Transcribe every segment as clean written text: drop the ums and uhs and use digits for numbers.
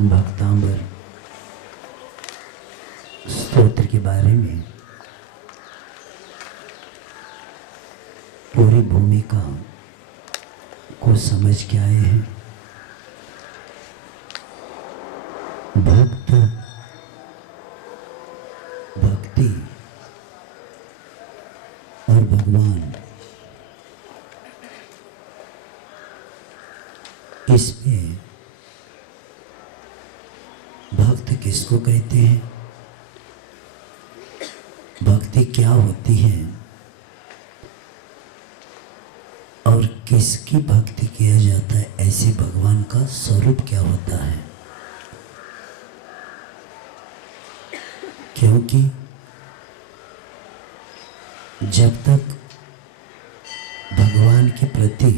भक्तांबर स्तोत्र के बारे में पूरी भूमिका को समझ के आए हैं। भक्त भक्ति और भगवान, इसमें भक्त किसको कहते हैं, भक्ति क्या होती है और किसकी भक्ति किया जाता है, ऐसे भगवान का स्वरूप क्या होता है। क्योंकि जब तक भगवान के प्रति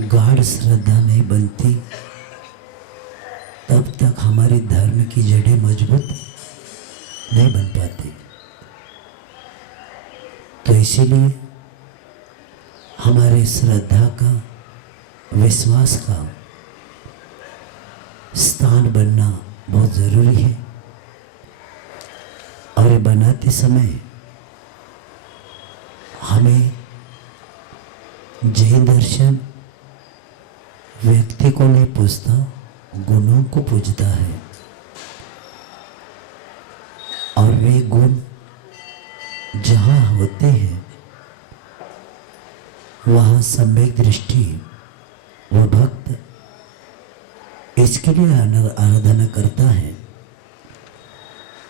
गाढ़ श्रद्धा नहीं बनती तब तक हमारे धर्म की जड़ें मजबूत नहीं बन पाती। तो इसीलिए हमारे श्रद्धा का, विश्वास का स्थान बनना बहुत ज़रूरी है। और ये बनाते समय हमें जैन दर्शन व्यक्ति को नहीं पूछता, गुणों को पूजता है। और वे गुण जहाँ होते हैं वहाँ सम्यक दृष्टि वह भक्त इसके लिए आराधना करता है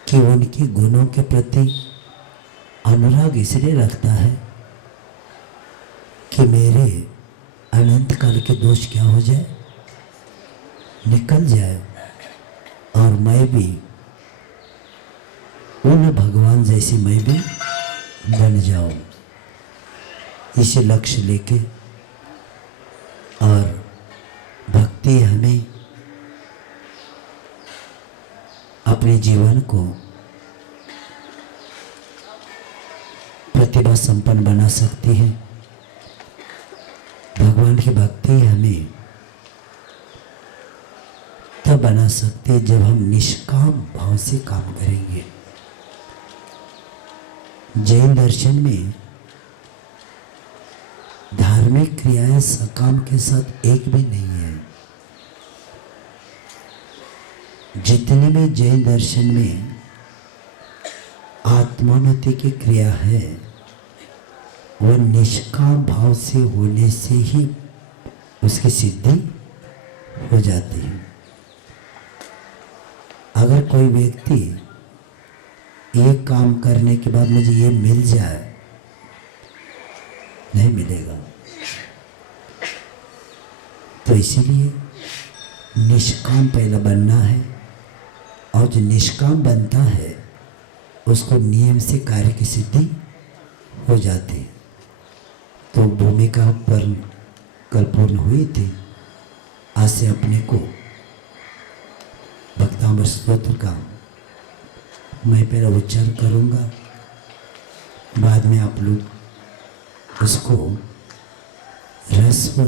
कि उनके गुणों के प्रति अनुराग इसलिए रखता है कि मेरे अनंत काल के दोष क्या हो जाए, निकल जाए और मैं भी उन भगवान जैसे मैं भी बन जाऊं। इसे लक्ष्य लेके और भक्ति हमें अपने जीवन को प्रतिभा संपन्न बना सकती है। भगवान की भक्ति हमें तब बना सकते हैं जब हम निष्काम भाव से काम करेंगे। जैन दर्शन में धार्मिक क्रियाएं सकाम के साथ एक भी नहीं है। जितने भी जैन दर्शन में आत्मोन्नति की क्रिया है वो निष्काम भाव से होने से ही उसकी सिद्धि हो जाती है। अगर कोई व्यक्ति एक काम करने के बाद मुझे ये मिल जाए, नहीं मिलेगा। तो इसीलिए निष्काम पहला बनना है और जो निष्काम बनता है उसको नियम से कार्य की सिद्धि हो जाती है। तो भूमिका पर कल पूर्ण हुई थी। आज से अपने को भक्तांबर स्तोत्र का मैं पहला उच्चारण करूँगा, बाद में आप लोग उसको ह्रस्व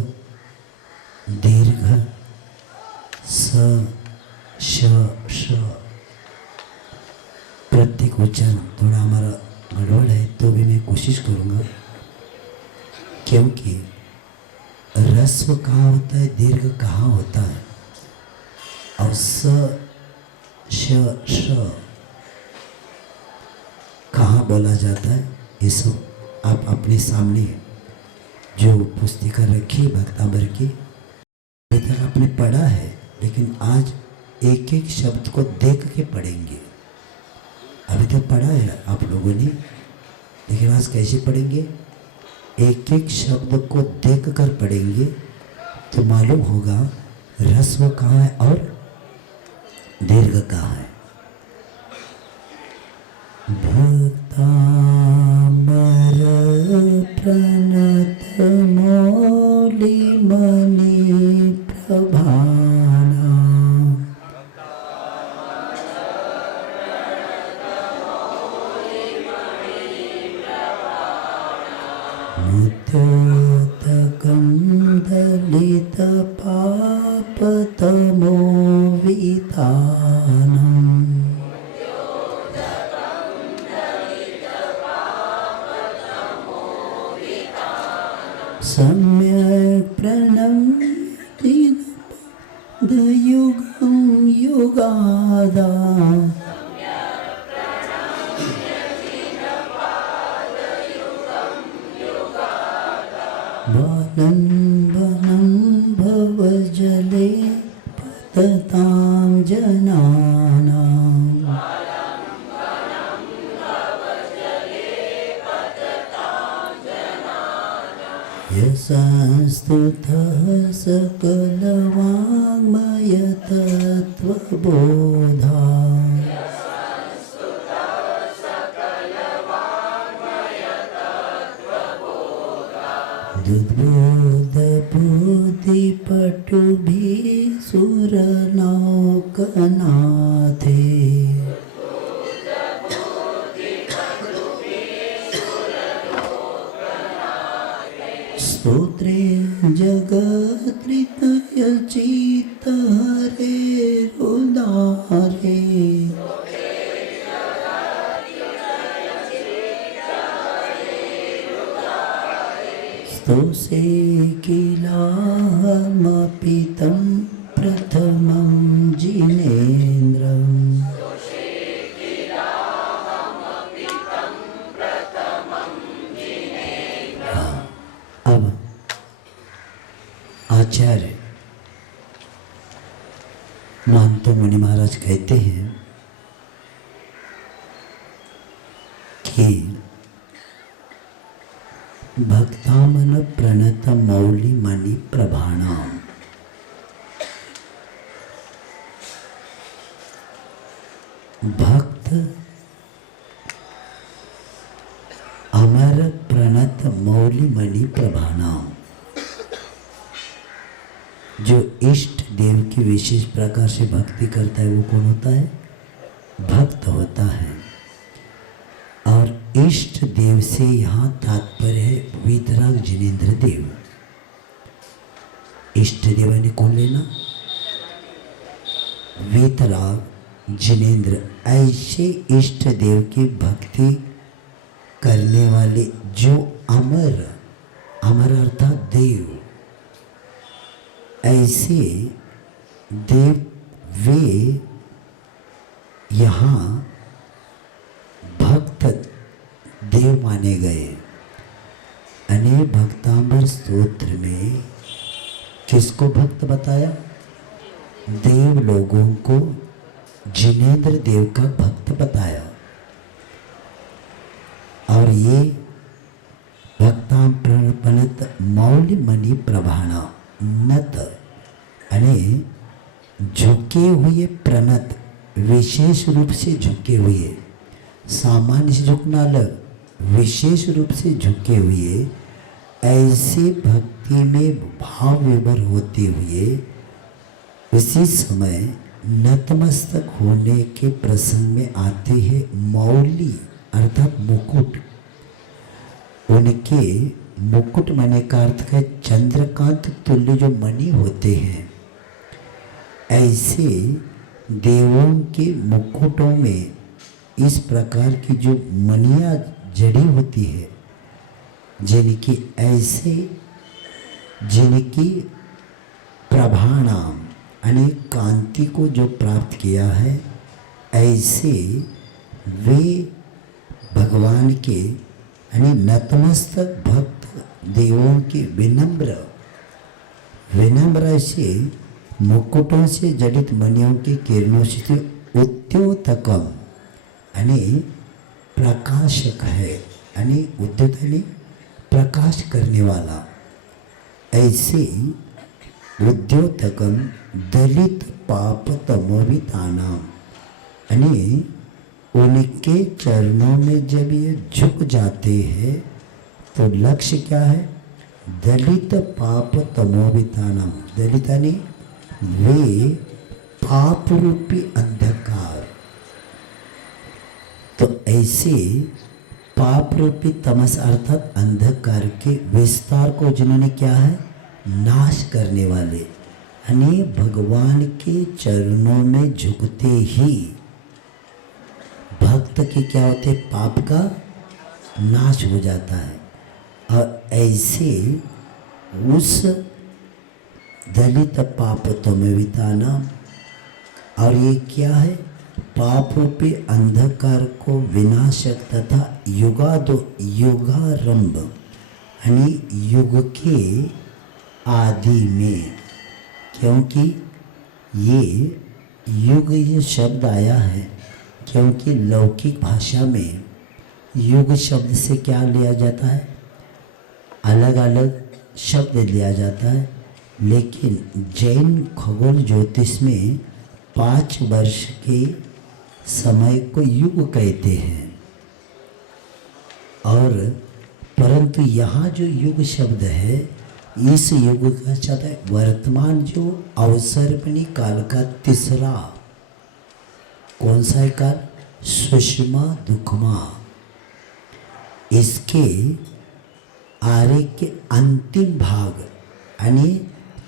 दीर्घ स श श प्रत्येक उच्चारण थोड़ा हमारा गड़बड़ है तो भी मैं कोशिश करूँगा, क्योंकि ह्रस्व कहाँ होता है, दीर्घ कहाँ होता है और स श श कहाँ बोला जाता है, ये सब आप अपने सामने जो पुस्तिका रखी भक्तांबर की अभी तक आपने पढ़ा है, लेकिन आज एक एक शब्द को देख के पढ़ेंगे। अभी तक पढ़ा है आप लोगों ने, लेकिन आज कैसे पढ़ेंगे, एक एक शब्द को देख कर पढ़ेंगे तो मालूम होगा ह्रस्व कहाँ है और दीर्घ कहाँ है। भक्तांबर प्रणत मौलि मणि प्रभाना मुद्योतकं दलित पाप पापतमोवितानम् सम्यक् प्रणम्यति पादयुगं युगादा वनं वनं भवजले पततां जनानाम् यशस्तुतः सकलवाङ्मयतत्त्वबोधा दुर्बोधबुद्धिपटुभिः सुरनौकनाथे स्तोत्रे जगत्कृतयचित्तहरेरुदारे स्तोषे किलाहमपि तं प्रथमं जिनेन्द्रम् अब आचार्य महंतो मुनि महाराज कहते हैं कि भक्तामन प्रणत मौली मणि प्रभाणाम भक्त अमर प्रणत मौली मणि प्रभाणाम जो इष्ट देव की विशेष प्रकार से भक्ति करता है वो कौन होता है? भक्त होता है। और इष्ट देव से यहाँ तात्पर्य है वीतराग जिनेन्द्र देव। इष्ट देव ने कौन लेना? वीतराग जिनेन्द्र। ऐसे इष्ट देव की भक्ति करने वाले जो अमर, अमर अर्थात देव, ऐसे देव वे यहाँ भक्त देव माने गए। अनेक भक्तांबर स्तोत्र में किसको भक्त बताया? देव लोगों को जिनेन्द्र देव का भक्त बताया। और ये भक्तांप्रणत मौल्य मणि प्रभाणा नत अने झुके हुए प्रणत, विशेष रूप से झुके हुए, सामान्य से झुकना अलग, विशेष रूप से झुके हुए, ऐसे भक्ति में भाव विभोर होते हुए उसी समय नतमस्तक होने के प्रसंग में आते हैं मौली अर्थात मुकुट। उनके मुकुट मणि का अर्थ है चंद्रकांत तुल्य जो मणि होते हैं। ऐसे देवों के मुकुटों में इस प्रकार की जो मणियाँ जड़ी होती है, जिनकी ऐसे जिनकी प्रभाणाम यानी कांति को जो प्राप्त किया है, ऐसे वे भगवान के यानी नतमस्तक भक्त देवों के विनम्र से मुकुटों से जड़ित मणियों की किरणों से उद्योतकम यानी प्रकाशक है, यानी उद्योत यानी प्रकाश करने वाला। ऐसे उद्योतकम दलित पाप तमोवितानाम यानी उनके चरणों में जब ये झुक जाते हैं तो लक्ष्य क्या है? दलित पाप तमोवितानाम। दलित यानी वे पाप रूपी अंधकार। तो ऐसे पाप रूपी तमस अर्थात अंधकार के विस्तार को जिन्होंने क्या है? नाश करने वाले, यानी भगवान के चरणों में झुकते ही भक्त के क्या होते, पाप का नाश हो जाता है। और ऐसे उस दलित पाप तुम्हें बिताना, और ये क्या है, पाप रूपी अंधकार को विनाशक तथा युगारंभ यानी युग के आदि में, क्योंकि ये युग ये शब्द आया है क्योंकि लौकिक भाषा में युग शब्द से क्या लिया जाता है, अलग अलग शब्द लिया जाता है, लेकिन जैन खगोल ज्योतिष में 5 वर्ष के समय को युग कहते हैं। और परंतु यहाँ जो युग शब्द है, इस युग का शब्द है वर्तमान जो अवसर्पणी काल का तीसरा, कौन सा है काल, सुषमा दुखमा, इसके आर्य के अंतिम भाग यानी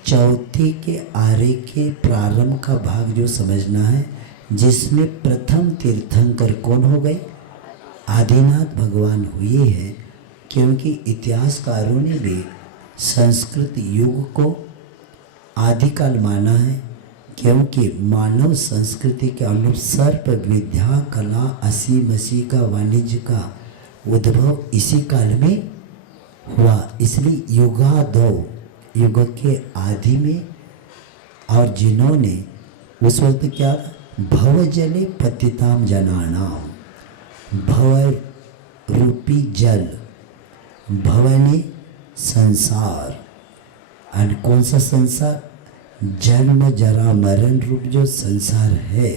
चौथे के आर्य के प्रारंभ का भाग जो समझना है, जिसमें प्रथम तीर्थंकर कौन हो गए, आदिनाथ भगवान हुए हैं। क्योंकि इतिहासकारों ने भी संस्कृत युग को आदिकाल माना है, क्योंकि मानव संस्कृति के अनुरूप सर्प विद्या कला असी मसी का वाणिज्य का उद्भव इसी काल में हुआ, इसलिए युगादो युग के आदि में। और जिन्होंने उस वक्त क्या, भव जले पतिताम जनानाम, भव रूपी जल, भवने संसार, और कौन सा संसार, जन्म जरा मरण रूप जो संसार है,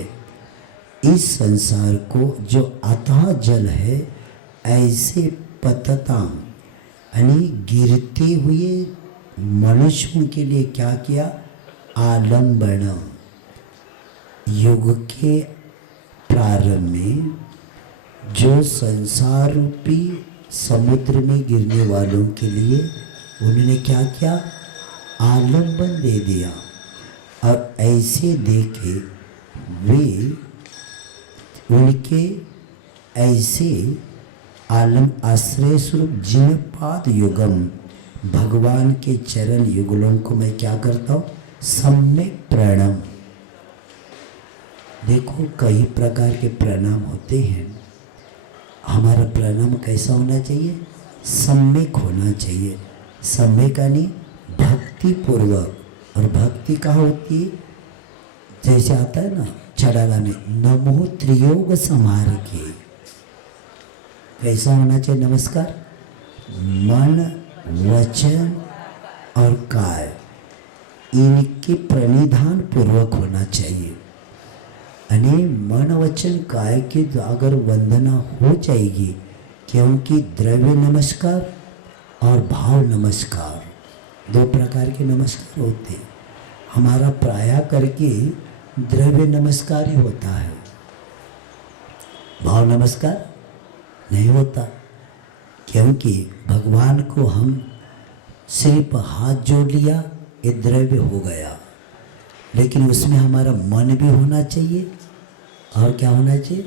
इस संसार को जो अथाह जल है, ऐसे पतताम यानी गिरते हुए मनुष्यों के लिए क्या किया, आलम्बन, युग के प्रारंभ में जो संसार रूपी समुद्र में गिरने वालों के लिए उन्होंने क्या किया, आलम्बन दे दिया। और ऐसे देखे वे उनके ऐसे आलम आश्रय स्वरूप जिन पाद युगम, भगवान के चरण युगलों को मैं क्या करता हूँ, सम्यक प्रणाम। देखो कई प्रकार के प्रणाम होते हैं, हमारा प्रणाम कैसा होना चाहिए, सम्यक होना चाहिए। सम्यक यानी भक्ति पूर्वक, और भक्ति कहाँ होती है, जैसे आता है ना चढ़ावा में, नमो त्रियोग समार के, कैसा होना चाहिए नमस्कार, मन वचन और काय इनके प्रणिधान पूर्वक होना चाहिए। यानी मन वचन काय की अगर वंदना हो जाएगी, क्योंकि द्रव्य नमस्कार और भाव नमस्कार 2 प्रकार के नमस्कार होते हैं। हमारा प्राय करके द्रव्य नमस्कार ही होता है, भाव नमस्कार नहीं होता, क्योंकि भगवान को हम सिर्फ हाथ जोड़ लिया, ये द्रव्य हो गया, लेकिन उसमें हमारा मन भी होना चाहिए और क्या होना चाहिए,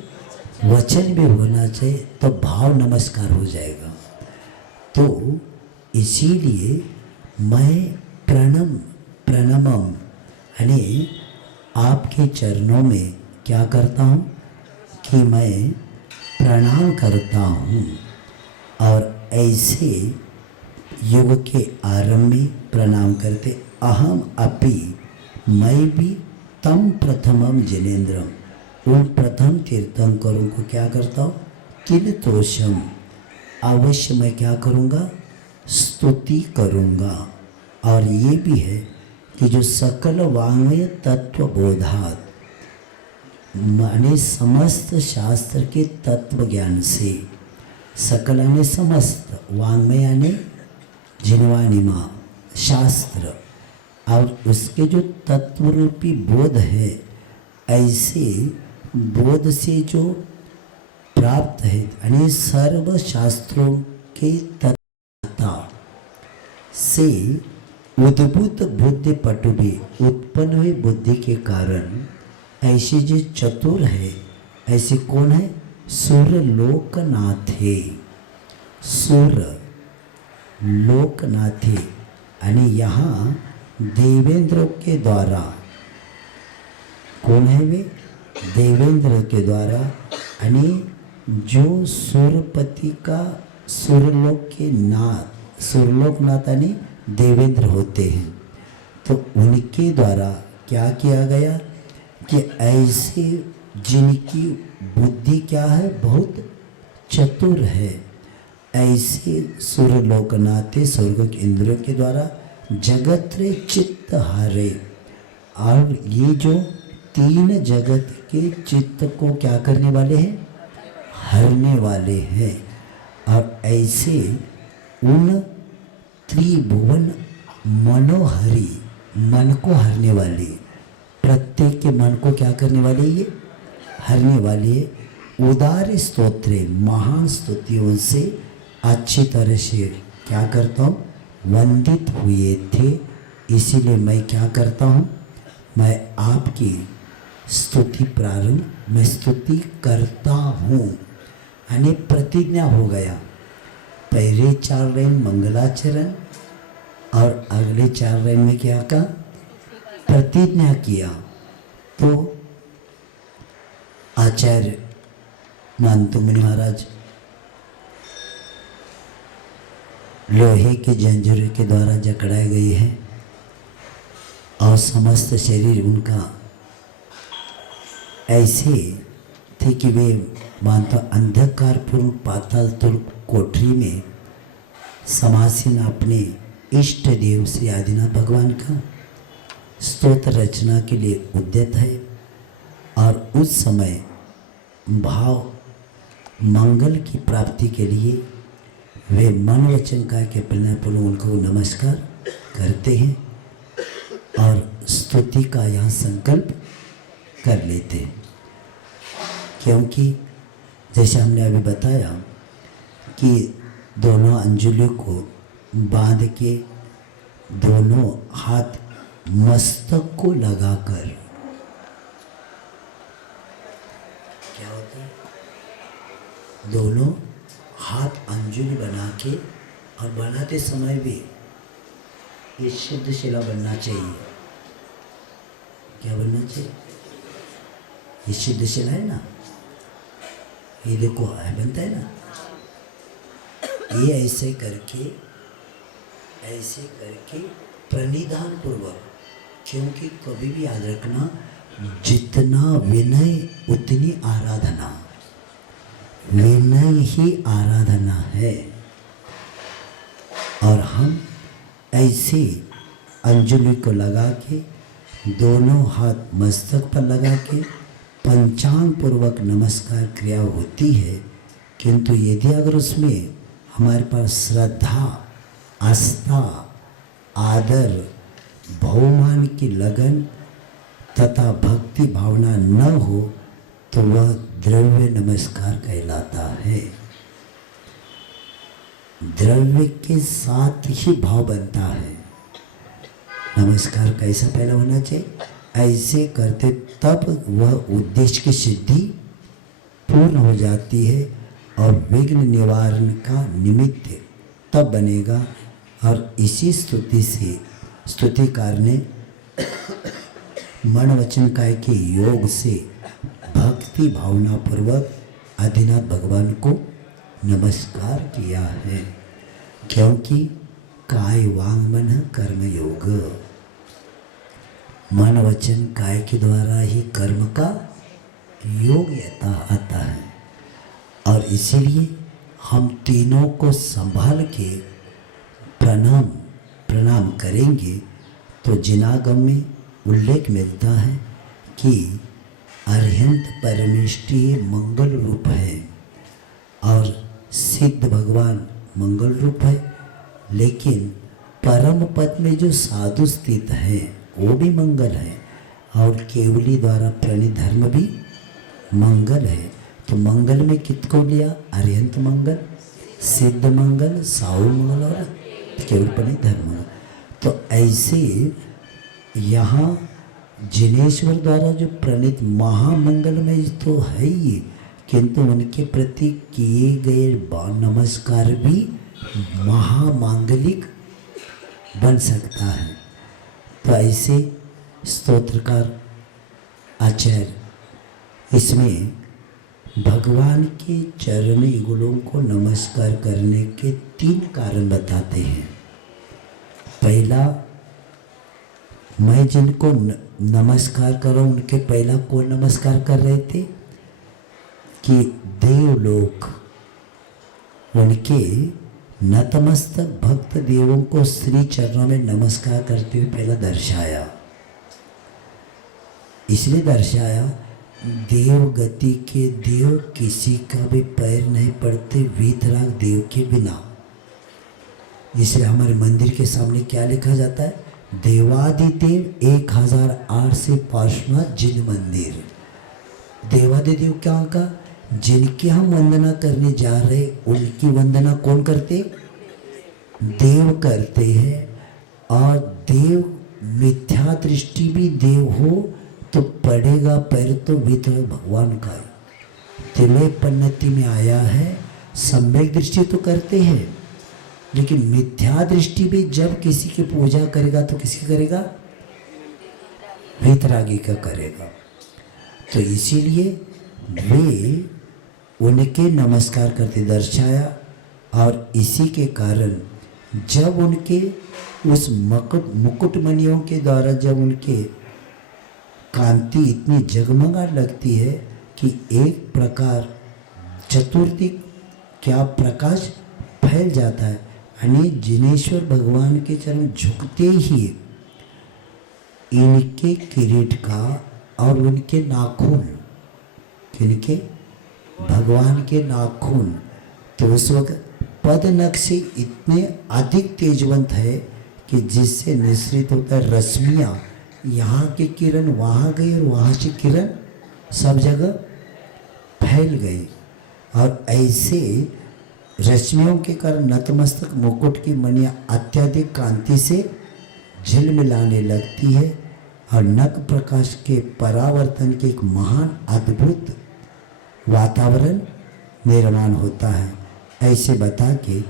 वचन भी होना चाहिए, तो भाव नमस्कार हो जाएगा। तो इसीलिए मैं प्रणमम यानी आपके चरणों में क्या करता हूँ कि मैं प्रणाम करता हूँ। और ऐसे युग के आरंभ में प्रणाम करते, अहम अपि मैं भी तम प्रथमम जिनेन्द्रम, उन प्रथम तीर्थंकरों को क्या करता हूँ, किल तोषम, अवश्य मैं क्या करूँगा, स्तुति करूँगा। और ये भी है कि जो सकल वाङ्मय तत्व बोधात, माने समस्त शास्त्र के तत्व ज्ञान से, सकल यानी समस्त, वाङ्मय यानी जिनवानिमा शास्त्र, और उसके जो तत्व रूपी बोध है, ऐसे बोध से जो प्राप्त है, यानी सर्व शास्त्रों के तत्वता से उद्भूत बुद्धि पटु भी उत्पन्न हुई बुद्धि के कारण ऐसे जो चतुर है, ऐसे कौन है? सुर लोकनाथे, सुर लोकनाथे। यानी यहाँ देवेंद्र के द्वारा, कौन है वे? देवेंद्र के द्वारा, यानी जो सुरपति का सुरलोक के नाथ, सुरलोकनाथ यानी देवेंद्र होते हैं, तो उनके द्वारा क्या किया गया कि ऐसे जिनकी बुद्धि क्या है? बहुत चतुर है, ऐसे सुरलोकनाथ स्वर्ग इंद्रियों के द्वारा जगत रे चित्त हारे। और ये जो तीन जगत के चित्त को क्या करने वाले हैं? हरने वाले हैं। और ऐसे उन त्रिभुवन मनोहरी, मन को हरने वाले, प्रत्येक के मन को क्या करने वाले? ये हरने वाले उदार स्तोत्रे, महान स्तुतियों से अच्छी तरह से क्या करता हूँ? वंदित हुए थे। इसीलिए मैं क्या करता हूँ? मैं आपकी स्तुति प्रारंभ, मैं स्तुति करता हूँ, यानी प्रतिज्ञा हो गया। पहले 4 लाइन मंगलाचरण और अगले 4 लाइन में क्या कहा? प्रतिज्ञा किया। तो आचार्य मानतु मुनि महाराज लोहे के जंजीर के द्वारा जकड़ाए गए हैं और समस्त शरीर उनका ऐसे थे कि वे मानता अंधकारपूर्ण पाताल तुर्क कोठरी में समासीन अपने इष्ट देव श्री आदिनाथ भगवान का स्तोत्र रचना के लिए उद्यत है। और उस समय भाव मंगल की प्राप्ति के लिए वे मन वचन का के प्रणयपूर्वक उनको नमस्कार करते हैं और स्तुति का यहाँ संकल्प कर लेते हैं। क्योंकि जैसे हमने अभी बताया कि दोनों अंजुलियों को बांध के दोनों हाथ मस्तक को लगाकर क्या होता है? दोनों हाथ अंजुलि बना के, और बनाते समय भी ये शुद्ध शिला बनना चाहिए। क्या बनना चाहिए? ये शुद्ध शिला है ना, ये देखो है बनता है ना, ये ऐसे करके प्रणिधान पूर्वक, क्योंकि कभी भी याद रखना जितना विनय उतनी आराधना, विनय ही आराधना है। और हम ऐसे अंजलि को लगा के दोनों हाथ मस्तक पर लगा के पंचांग पूर्वक नमस्कार क्रिया होती है। किंतु यदि अगर उसमें हमारे पास श्रद्धा, आस्था, आदर, बहुमान की लगन तथा भक्ति भावना न हो तो वह द्रव्य नमस्कार कहलाता है। द्रव्य के साथ ही भाव बनता है। नमस्कार कैसा पहला होना चाहिए? ऐसे करते तब वह उद्देश्य की सिद्धि पूर्ण हो जाती है और विघ्न निवारण का निमित्त तब बनेगा। और इसी स्तुति से स्तुतिकार ने मन वचन काय के योग से भक्ति भावना पूर्वक आदिनाथ भगवान को नमस्कार किया है। क्योंकि काय वांग मन कर्म योग, मन वचन काय के द्वारा ही कर्म का योग आता है। और इसीलिए हम तीनों को संभाल के प्रणाम करेंगे तो जिनागम में उल्लेख मिलता है कि अरिहंत परमेष्टि मंगल रूप है और सिद्ध भगवान मंगल रूप है, लेकिन परम पद में जो साधु स्थित है वो भी मंगल है और केवली द्वारा प्रणीत धर्म भी मंगल है। तो मंगल में कितको लिया? अरिहंत मंगल, सिद्ध मंगल, साहु मंगल और केवल प्रणीत धर्म। तो ऐसे यहाँ जिनेश्वर द्वारा जो प्रणीत महामंगलमय तो है ही, किंतु उनके प्रति किए गए नमस्कार भी महामांगलिक बन सकता है। तो ऐसे स्तोत्रकार आचार्य इसमें भगवान के चरण युगलों को नमस्कार करने के 3 कारण बताते हैं। पहला, मैं जिनको नमस्कार कर रहा हूँ उनके पहला कौन नमस्कार कर रहे थे कि देवलोक, उनके नतमस्तक भक्त देवों को श्री चरणों में नमस्कार करते हुए पहला दर्शाया। इसलिए दर्शाया देव गति के देव किसी का भी पैर नहीं पड़ते वीतराग देव के बिना। इसलिए हमारे मंदिर के सामने क्या लिखा जाता है, देवादिदेव 1008 से पार्श्वनाथ जिन मंदिर। देवादिदेव क्या का, जिनकी हम वंदना करने जा रहे उनकी वंदना कौन करते, देव करते हैं। और देव मिथ्या दृष्टि भी देव हो तो पड़ेगा पैर तो वितरक भगवान का। तिलय पन्नति में आया है, सम्यक दृष्टि तो करते हैं लेकिन मिथ्या दृष्टि भी जब किसी की पूजा करेगा तो किसी करेगा, वितरागी का करेगा। तो इसीलिए वे उनके नमस्कार करते दर्शाया। और इसी के कारण जब उनके उस मुकुटमणियों के द्वारा जब उनके कांति इतनी जगमगा लगती है कि एक प्रकार चतुर्दिक क्या प्रकाश फैल जाता है। यानी जिनेश्वर भगवान के चरण झुकते ही इनके किरीट का और उनके नाखून, किनके, भगवान के नाखून, तो उस वक्त पद नख से इतने अधिक तेजवंत है कि जिससे निश्रित होता है रश्मियाँ, यहाँ की किरण वहाँ गई और वहाँ से किरण सब जगह फैल गई। और ऐसे रश्मियों के कारण नतमस्तक मुकुट की मणियाँ अत्यधिक कांति से झिलमिलाने लगती है और नक प्रकाश के परावर्तन के एक महान अद्भुत वातावरण निर्माण होता है। ऐसे बता के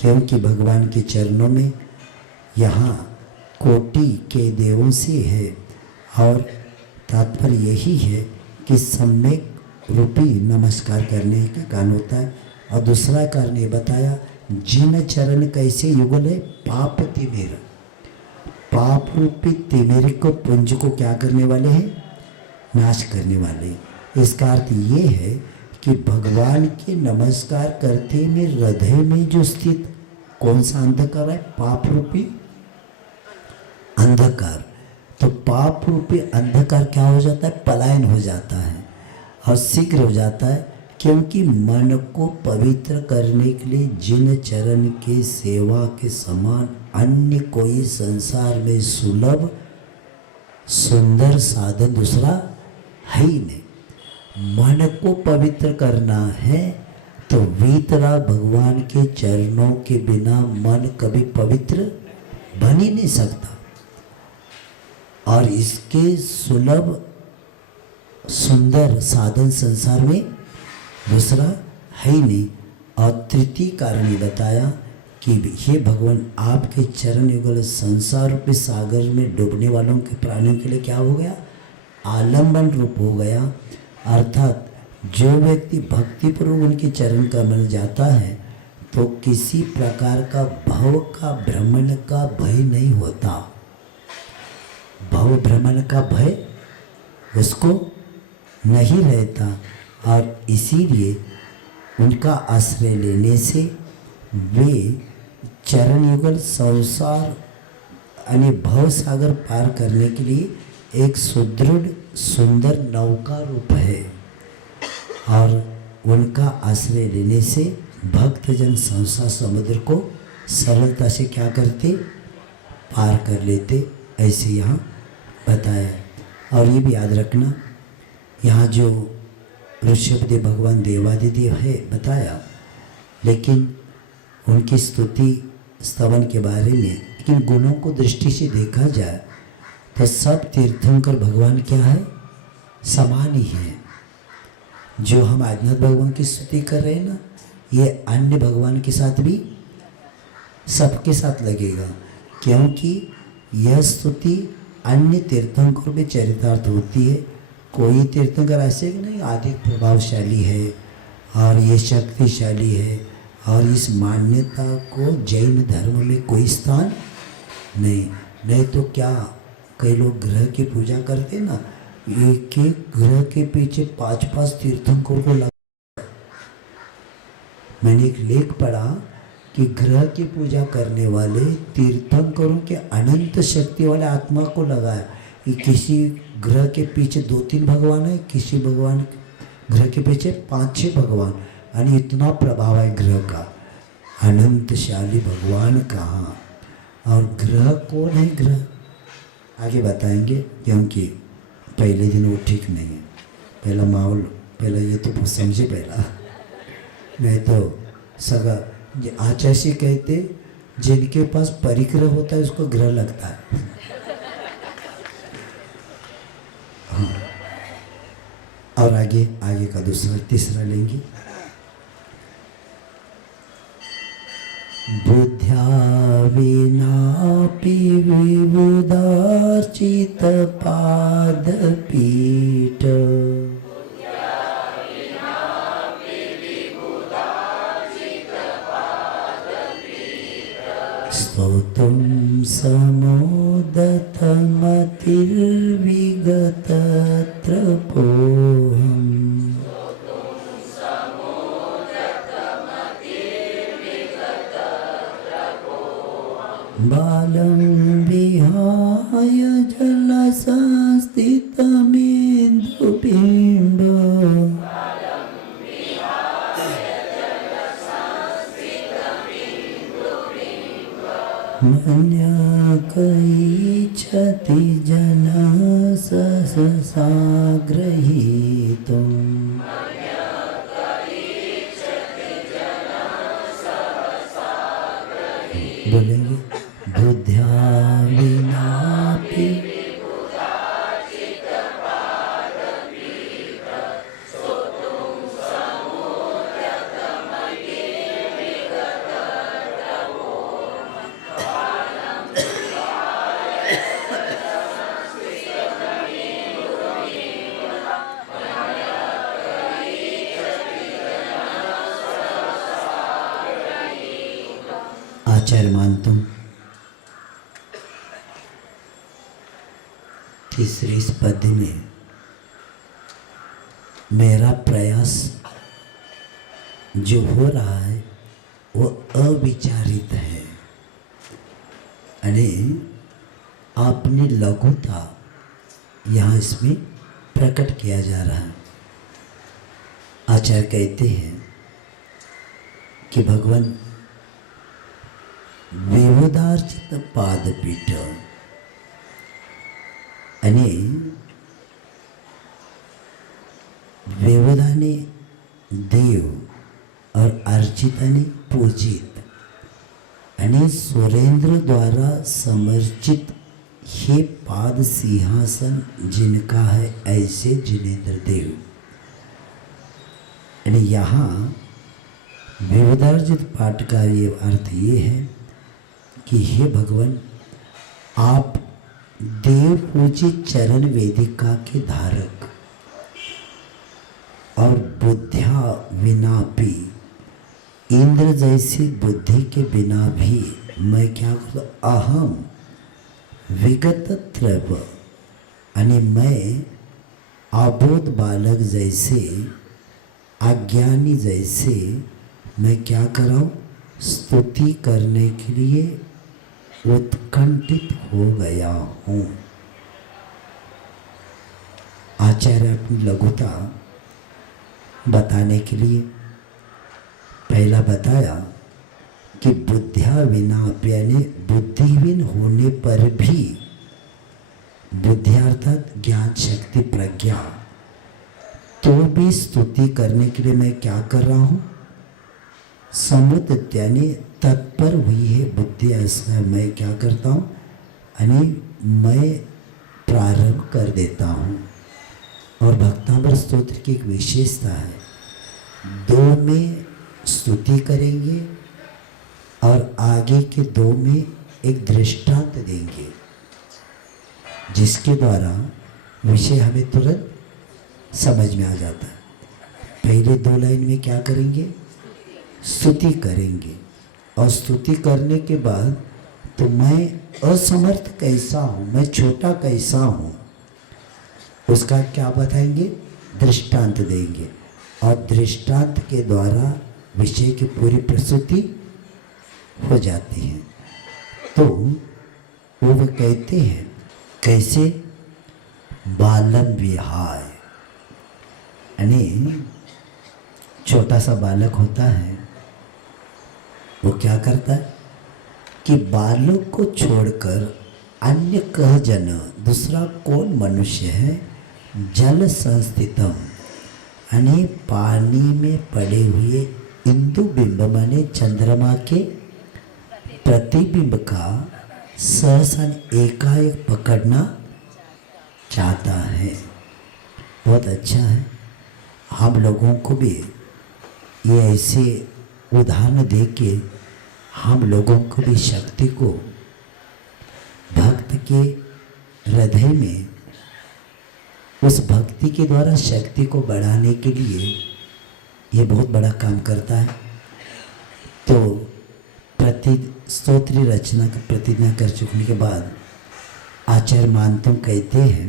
क्योंकि भगवान के चरणों में यहाँ कोटि के देवों से है और तात्पर्य यही है कि सम्यक रूपी नमस्कार करने का कारण होता है। और दूसरा कारण ये बताया, जिन चरण कैसे युगल है, पाप तिमिर, पाप रूपी तिमिर को पुंज को क्या करने वाले हैं, नाश करने वाले। इसका अर्थ ये है कि भगवान के नमस्कार करते में हृदय में जो स्थित कौन सा अंधकार है, पाप रूपी अंधकार। तो पाप रूपी अंधकार क्या हो जाता है, पलायन हो जाता है और शीघ्र हो जाता है। क्योंकि मन को पवित्र करने के लिए जिन चरण के सेवा के समान अन्य कोई संसार में सुलभ सुंदर साधन दूसरा है ही नहीं। मन को पवित्र करना है तो वीतराग भगवान के चरणों के बिना मन कभी पवित्र बन ही नहीं सकता। और इसके सुलभ सुंदर साधन संसार में दूसरा है ही नहीं। और तृतीय कारण ये बताया कि हे भगवान, आपके चरण युगल संसार रूपी सागर में डूबने वालों के प्राणियों के लिए क्या हो गया, आलम्बन रूप हो गया। अर्थात जो व्यक्ति भक्तिपूर्वक उनके चरण कमल जाता है तो किसी प्रकार का भव का भ्रमण का भय नहीं होता। भव भ्रमण का भय उसको नहीं रहता। और इसीलिए उनका आश्रय लेने से वे चरण युगल संसार यानी भव सागर पार करने के लिए एक सुदृढ़ सुंदर नौका रूप है। और उनका आश्रय लेने से भक्तजन संसार समुद्र को सरलता से क्या करते, पार कर लेते। ऐसे यहाँ बताया। और ये भी याद रखना, यहाँ जो ऋषभदेव भगवान देवादिदेव है बताया, लेकिन उनकी स्तुति स्तवन के बारे में लेकिन गुणों को दृष्टि से देखा जाए तो सब तीर्थंकर भगवान क्या है, समान ही है। जो हम आदिनाथ भगवान की स्तुति कर रहे हैं ना, ये अन्य भगवान के साथ भी सबके साथ लगेगा, क्योंकि यह स्तुति अन्य तीर्थंकर में चरितार्थ होती है। कोई तीर्थंकर ऐसे कि नहीं अधिक प्रभावशाली है और ये शक्तिशाली है, और इस मान्यता को जैन धर्म में कोई स्थान नहीं तो क्या कई लोग ग्रह की पूजा करते ना, एक एक ग्रह के पीछे 5-5 तीर्थंकर को लगा। मैंने एक लेख पढ़ा कि ग्रह की पूजा करने वाले तीर्थंकरों के अनंत शक्ति वाले आत्मा को लगाया कि किसी ग्रह के पीछे 2-3 भगवान है, किसी भगवान ग्रह के पीछे 5-6 भगवान, यानी इतना प्रभाव है ग्रह का। अनंतशाली भगवान कहाँ और ग्रह कौन है? ग्रह आगे बताएंगे, क्योंकि पहले दिन वो ठीक नहीं है। पहला माहौल, पहला ये तो समझे, पहला नहीं तो सगा आचार्य कहते जिनके पास परिग्रह होता है उसको ग्रह लगता है। हाँ, और आगे का दूसरा तीसरा लेंगे। बुद्ध्या विनापि विबुधार्चित पादपीठ स्तोतुं समोदतमतिर्विगतत्रपोऽहम् बालं विहाय जलसंस्थितमेन्दुबिम्ब मन्यकैच्छति जनः सहसाग्रहीतुम्। बोलेंगे बुद्ध्या विनापि आचार्य मानता हूँ तीसरे इस पद्य में मेरा प्रयास जो हो रहा है वो अविचारित है, यानी अपनी लघुता यहाँ इसमें प्रकट किया जा रहा है। आचार्य कहते हैं कि भगवान विबुधार्चित पादपीठ, यानी विबुधाने देव और अर्चिताने पूजित, यानी सुरेंद्र द्वारा समर्चित हे पाद सिंहासन जिनका है ऐसे जिनेन्द्र देव। यानी यहाँ विबुधार्चित पाठ का ये अर्थ ये है कि हे भगवान, आप देव पूजित चरण वेदिका के धारक और बुद्ध्या विनापि, इंद्र जैसी बुद्धि के बिना भी मैं क्या करूँ, अहम विगत त्रव, यानी मैं अबोध बालक जैसे, अज्ञानी जैसे मैं क्या कराऊँ, स्तुति करने के लिए उत्कंठित हो गया हूँ। आचार्य अपनी लघुता बताने के लिए पहला बताया कि बुद्ध्या विना, यानी बुद्धिहीन होने पर भी, बुद्धि अर्थात ज्ञान शक्ति प्रज्ञा, तो भी स्तुति करने के लिए मैं क्या कर रहा हूँ, समुदित यानी तत्पर हुई है बुद्धि, ऐसा मैं क्या करता हूँ, यानी मैं प्रारंभ कर देता हूँ। और भक्तामृत स्तोत्र की एक विशेषता है, 2 में स्तुति करेंगे और आगे के 2 में एक दृष्टांत देंगे, जिसके द्वारा विषय हमें तुरंत समझ में आ जाता है। पहले 2 लाइन में क्या करेंगे, स्तुति करेंगे, और स्तुति करने के बाद तो मैं असमर्थ कैसा हूँ, मैं छोटा कैसा हूँ, उसका क्या बताएंगे, दृष्टांत देंगे, और दृष्टांत के द्वारा विषय की पूरी प्रस्तुति हो जाती है। तो वो कहते हैं कैसे, बालम विहाय, यानी छोटा सा बालक होता है, वो क्या करता है कि बालक को छोड़कर अन्य कह जन, दूसरा कौन मनुष्य है, जल संस्थितम, यानी पानी में पड़े हुए इंदु बिंब माने चंद्रमा के प्रतिबिंब का सहसन एकाएक पकड़ना चाहता है। बहुत अच्छा है, हम लोगों को भी ये ऐसे उदाहरण दे के हम लोगों को भी शक्ति को, भक्त के हृदय में उस भक्ति के द्वारा शक्ति को बढ़ाने के लिए ये बहुत बड़ा काम करता है। तो स्तोत्र रचना की प्रतिज्ञा कर चुकने के बाद आचार्य मानतम कहते हैं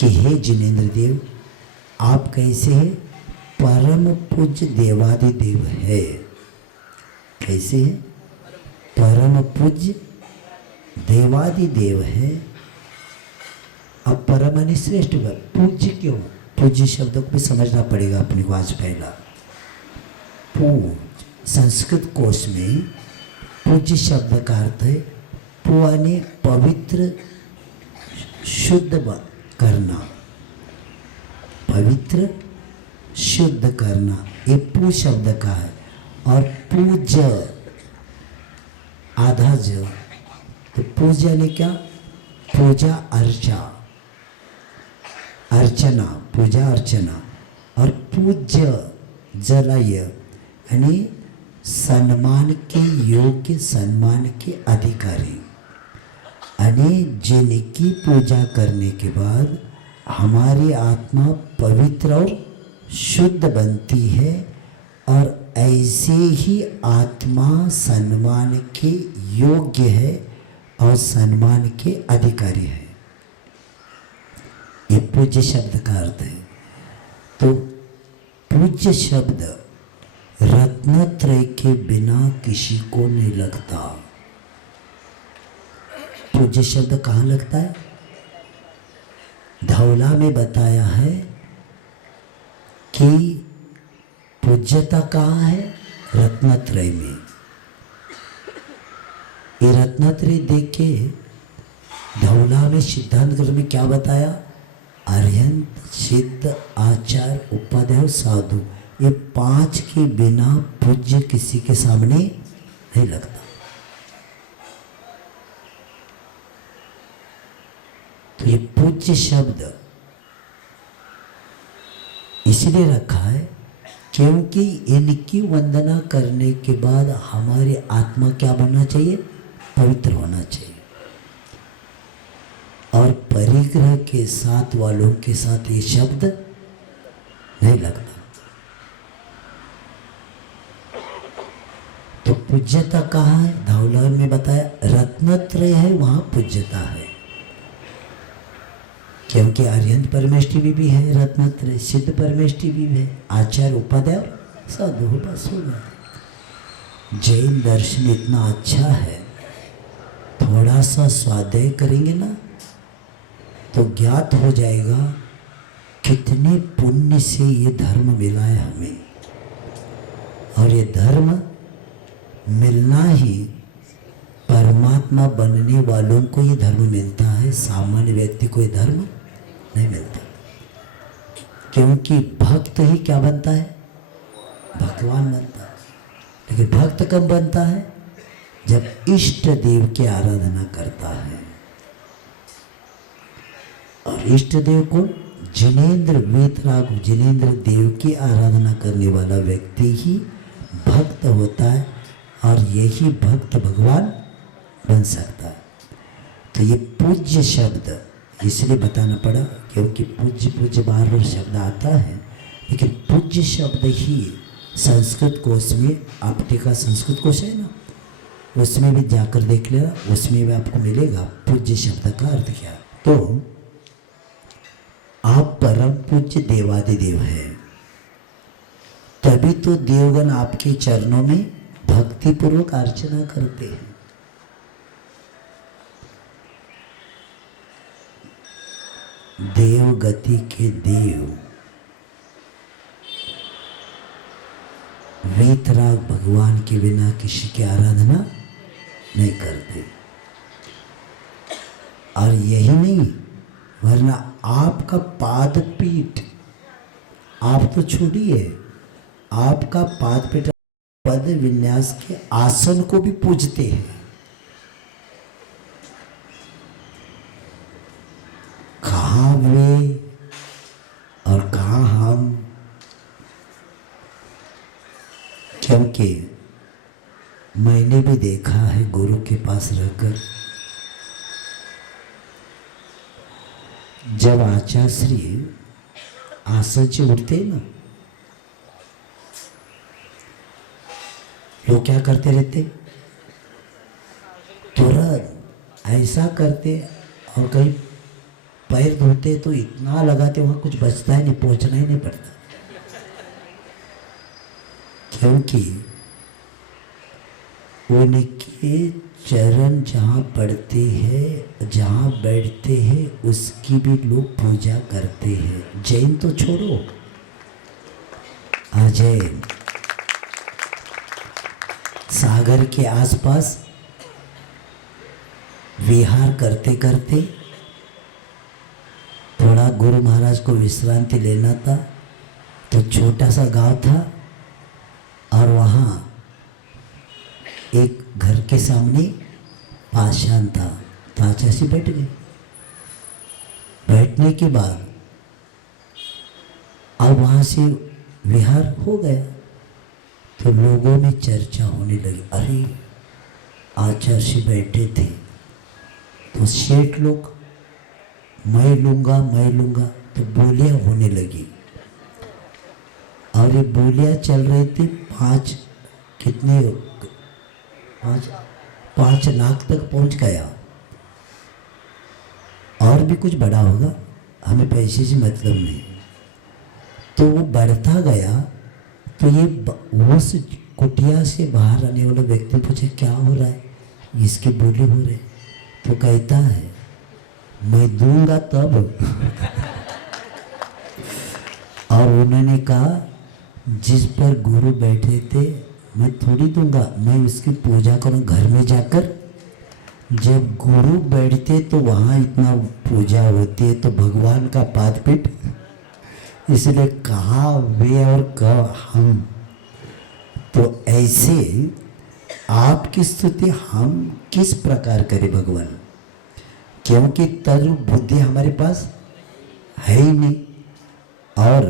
कि हे जिनेन्द्र देव, आप कैसे हैं, परम पूज्य देवादिदेव है। कैसे है, परम पूज्य देवादिदेव है। अब परम यानी श्रेष्ठ, पूज्य क्यों, पूज्य शब्द को भी समझना पड़ेगा अपने को। आज पहला पूज्य, संस्कृत कोश में पूज्य शब्द का अर्थ है यानी पवित्र शुद्ध करना, पवित्र शुद्ध करना, ये पू शब्द का है। और पूज्य आधा ज, तो पूज्य यानी क्या, पूजा अर्चा, अर्चना, पूजा अर्चना। और पूज्य जलय यानी सम्मान के योग्य, सम्मान के अधिकारी, यानी जिनकी पूजा करने के बाद हमारी आत्मा पवित्र और शुद्ध बनती है, और ऐसे ही आत्मा सम्मान के योग्य है और सम्मान के अधिकारी है। ये पूज्य शब्द का अर्थ है। तो पूज्य शब्द रत्नत्रय के बिना किसी को नहीं लगता। पूज्य शब्द कहाँ लगता है, धौला में बताया है कि पूज्यता कहाँ है, रत्नत्रय में। ये रत्नत्रय देख के धौला में सिद्धांत ग्रंथ में क्या बताया, अरिहंत, सिद्ध, आचार्य, उपाध्याय, साधु, ये 5 के बिना पूज्य किसी के सामने नहीं लगता। तो ये पूज्य शब्द इसलिए रखा है क्योंकि इनकी वंदना करने के बाद हमारी आत्मा क्या बनना चाहिए, पवित्र होना चाहिए। और परिग्रह के साथ वालों के साथ ये शब्द नहीं लगता। तो पूज्यता कहाँ है, धौला में बताया रत्नत्रय है, वहां पूज्यता है। क्योंकि आर्यंत परमेष्टि भी है रत्नत्रय, सिद्ध परमेष्टि भी है, आचार्य, उपाध्याय, साधु, बस हो गया। जैन दर्शन इतना अच्छा है, थोड़ा सा स्वाध्याय करेंगे ना तो ज्ञात हो जाएगा कितने पुण्य से ये धर्म मिला है हमें। और ये धर्म मिलना ही परमात्मा बनने वालों को ये धर्म मिलता है, सामान्य व्यक्ति को ये धर्म नहीं मिलता। क्योंकि भक्त ही क्या बनता है, भगवान बनता है। लेकिन भक्त कब बनता है? जब इष्ट देव की आराधना करता है। और इष्ट देव को जिनेंद्र वीतराग जिनेंद्र देव की आराधना करने वाला व्यक्ति ही भक्त होता है, और यही भक्त भगवान बन सकता है। तो ये पूज्य शब्द इसलिए बताना पड़ा क्योंकि पूज्य पूज्य बार बार शब्द आता है, लेकिन पूज्य शब्द ही संस्कृत कोश में, आपके का संस्कृत कोश है ना, उसमें भी जाकर देख लेना, उसमें भी आपको मिलेगा पूज्य शब्द का अर्थ क्या। तो आप परम पूज्य देवादिदेव हैं, तभी तो देवगण आपके चरणों में भक्तिपूर्वक अर्चना करते हैं। देव गति के देव वीतराग भगवान के बिना किसी की आराधना नहीं करते। और यही नहीं, वरना आपका पाद पीठ, आप तो छोड़िए, आपका पाद पीठ पद विन्यास के आसन को भी पूजते हैं। कहाँ वे और कहाँ हम, क्योंकि मैंने भी देखा है गुरु के पास रहकर, जब आचार्य श्री आसन से उठते ना, लोग क्या करते रहते, तुरंत ऐसा करते, और कहीं पैर धोते तो इतना लगाते वहां कुछ बचता ही नहीं, पहुंचना ही नहीं पड़ता। क्योंकि उनके चरण जहाँ पड़ते हैं, जहाँ बैठते हैं, उसकी भी लोग पूजा करते हैं। जैन तो छोड़ो, अजैन सागर के आसपास विहार करते करते थोड़ा गुरु महाराज को विश्रांति लेना था, तो छोटा सा गांव था, और वहाँ एक घर के सामने पाषाण था, तो आचार्य बैठ गए। बैठने के बाद अब वहाँ से विहार हो गया, तो लोगों में चर्चा होने लगी, अरे आचार्य बैठे थे, तो सेठ लोग मैं लूँगा, तो बोलियाँ होने लगी। और ये बोलियाँ चल रही थी, पाँच लाख तक पहुंच गया। और भी कुछ बड़ा होगा, हमें पैसे से मतलब नहीं। तो वो बढ़ता गया, तो ये उस कुटिया से बाहर आने वाला व्यक्ति पूछे क्या हो रहा है, इसके बोले हो रहे, तो कहता है मैं दूंगा तब। और उन्होंने कहा जिस पर गुरु बैठे थे मैं थोड़ी दूंगा, मैं उसकी पूजा करूँ घर में जाकर। जब गुरु बैठते तो वहाँ इतना पूजा होती है, तो भगवान का पाद पीठ, इसलिए कहा वे और कब हम। तो ऐसे आपकी स्तुति हम किस प्रकार करें भगवान, क्योंकि तर्क बुद्धि हमारे पास है ही नहीं। और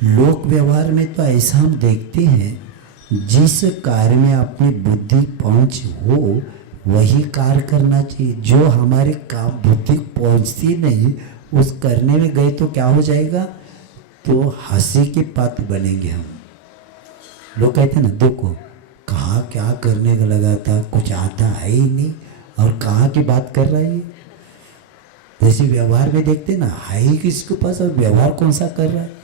लोक व्यवहार में तो ऐसा हम देखते हैं, जिस कार्य में अपनी बुद्धि पहुंच हो वही कार्य करना चाहिए। जो हमारे काम बुद्धि पहुंचती नहीं, उस करने में गए तो क्या हो जाएगा, तो हंसी के पात्र बनेंगे हम। लोग कहते हैं ना, देखो कहाँ क्या करने का लगा था, कुछ आता है ही नहीं, और कहाँ की बात कर रहा है। जैसे व्यवहार में देखते ना, है ही किसके पास और व्यवहार कौन सा कर रहा है।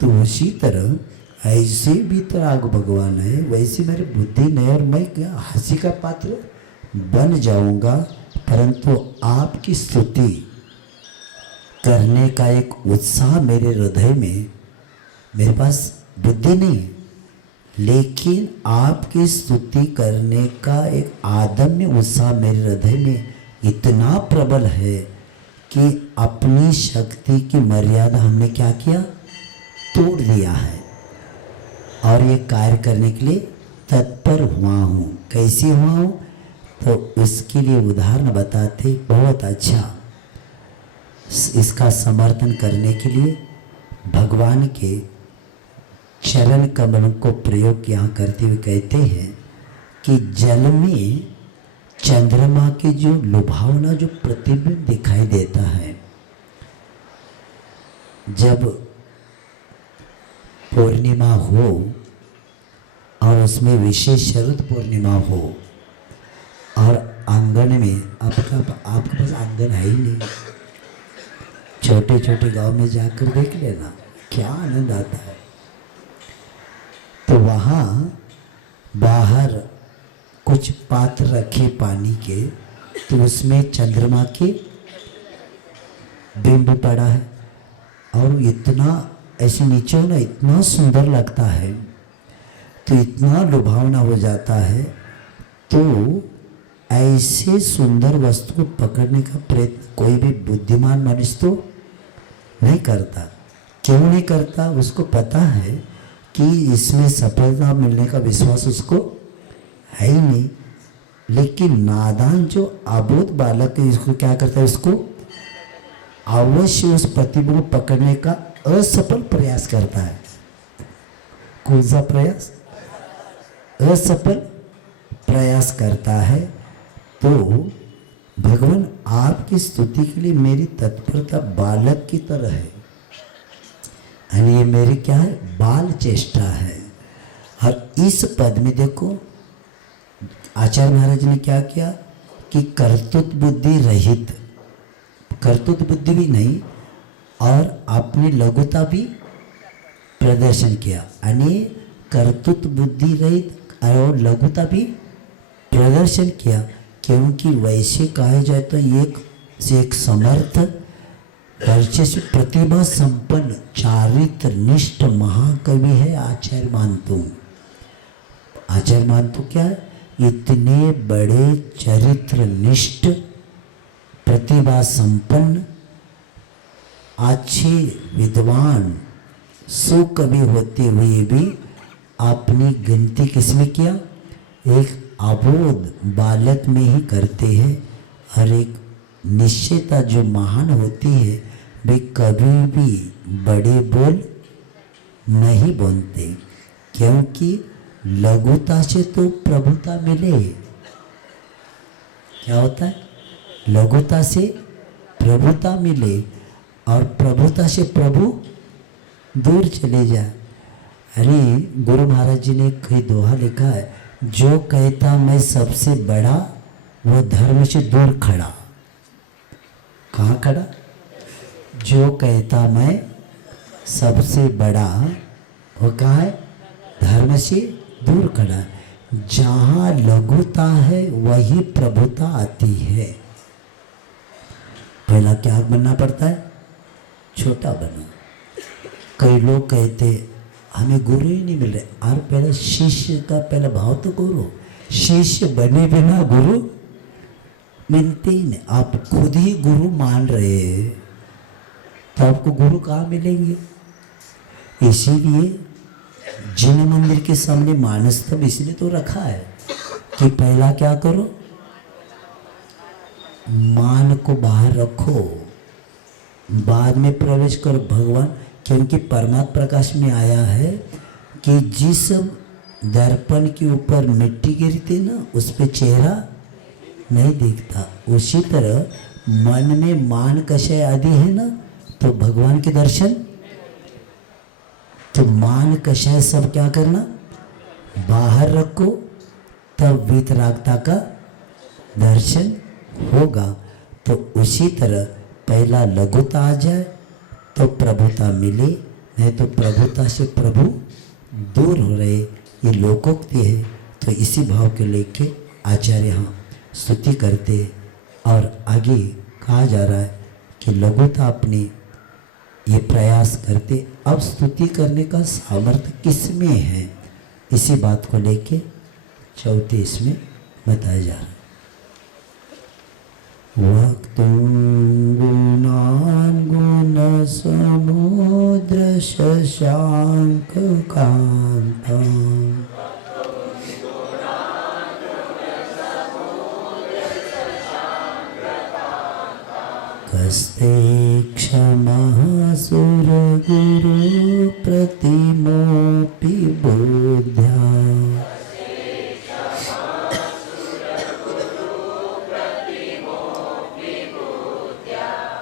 तो उसी तरह ऐसे भी तो आग भगवान है, वैसे मेरी बुद्धि नहीं, और मैं क्या हंसी का पात्र बन जाऊंगा। परंतु आपकी स्तुति करने का एक उत्साह मेरे हृदय में, मेरे पास बुद्धि नहीं, लेकिन आपकी स्तुति करने का एक आदम्य उत्साह मेरे हृदय में इतना प्रबल है कि अपनी शक्ति की मर्यादा हमने क्या किया, तोड़ दिया है। और ये कार्य करने के लिए तत्पर हुआ हूँ। कैसे हुआ हूँ? तो उसके लिए उदाहरण बताते बहुत अच्छा। इसका समर्थन करने के लिए भगवान के चरण कमल को प्रयोग यहाँ करते हुए कहते हैं कि जल में चंद्रमा के जो लुभावना जो प्रतिबिंब दिखाई देता है, जब पूर्णिमा हो और उसमें विशेष शरद पूर्णिमा हो और आंगन में आपके पास आंगन है ही नहीं, छोटे छोटे गांव में जाकर देख लेना क्या आनंद आता है। तो वहाँ बाहर कुछ पात्र रखे पानी के, तो उसमें चंद्रमा के बिंब पड़ा है और इतना ऐसे नीचे ना इतना सुंदर लगता है, तो इतना लुभावना हो जाता है। तो ऐसे सुंदर वस्तु को पकड़ने का प्रयत्न कोई भी बुद्धिमान मनुष्य तो नहीं करता। क्यों नहीं करता? उसको पता है कि इसमें सफलता मिलने का विश्वास उसको है ही नहीं। लेकिन नादान जो अबोध बालक है, इसको क्या करता है? उसको अवश्य उस प्रतिबिंब को पकड़ने का असफल प्रयास करता है। कौन सा प्रयास? असफल प्रयास करता है। तो भगवान आपकी स्तुति के लिए मेरी तत्परता बालक की तरह है, यानी ये मेरी क्या है? बाल चेष्टा है। और इस पद में देखो आचार्य महाराज ने क्या किया कि कर्तृत्व बुद्धि रहित, कर्तृत्व बुद्धि भी नहीं और अपनी लघुता भी प्रदर्शन किया, यानी कर्तृत्व बुद्धि रहित और लघुता भी प्रदर्शन किया। क्योंकि वैसे कहा जाए तो एक समर्थ वर्चस्व प्रतिभा संपन्न चारित्र निष्ठ महाकवि है आचार्य मानतु। आचार्य मानतु क्या है? इतने बड़े चरित्र निष्ठ प्रतिभा संपन्न अच्छे विद्वान सुकवि होते हुए भी अपनी गिनती किसमें किया? एक अबोध बालक में ही करते हैं। और एक निश्चयता जो महान होती है वे कभी भी बड़े बोल नहीं बोलते, क्योंकि लघुता से तो प्रभुता मिले। क्या होता है? लघुता से प्रभुता मिले और प्रभुता से प्रभु दूर चले जाए। अरे गुरु महाराज जी ने कई दोहा लिखा है, जो कहता मैं सबसे बड़ा वो धर्म से दूर खड़ा। कहाँ खड़ा? जो कहता मैं सबसे बड़ा वो कहाँ है? धर्म से दूर खड़ा। जहाँ लघुता है वही प्रभुता आती है। पहला क्या बनना पड़ता है? छोटा बनो। कई लोग कहते हमें गुरु ही नहीं मिल रहे। और पहले शिष्य का पहला भाव तो गुरु, शिष्य बने बिना गुरु मिलते ही नहीं। आप खुद ही गुरु मान रहे हैं तो आपको गुरु कहाँ मिलेंगे? इसीलिए जिन मंदिर के सामने मानस्तंभ इसलिए तो रखा है कि पहला क्या करो? मान को बाहर रखो, बाद में प्रवेश करो भगवान। क्योंकि परमात्मा प्रकाश में आया है कि जिस दर्पण के ऊपर मिट्टी गिरती ना उस पे चेहरा नहीं दिखता, उसी तरह मन में मान कषय आदि है ना तो भगवान के दर्शन। तो मान कषय सब क्या करना? बाहर रखो, तब वितरागता का दर्शन होगा। तो उसी तरह पहला लघुता आ जाए तो प्रभुता मिले, नहीं तो प्रभुता से प्रभु दूर हो रहे। ये लोकोक्ति है। तो इसी भाव के लेके आचार्य यहाँ स्तुति करते और आगे कहा जा रहा है कि लघुता अपने ये प्रयास करते। अब स्तुति करने का सामर्थ्य किसमें है, इसी बात को लेके चौथे इसमें बताया जा रहा है। वक्तुं गुणान् गुणसमुद्र शशांक कांतं क्षमः सुरगुरु प्रतिमोऽपि बुद्ध्या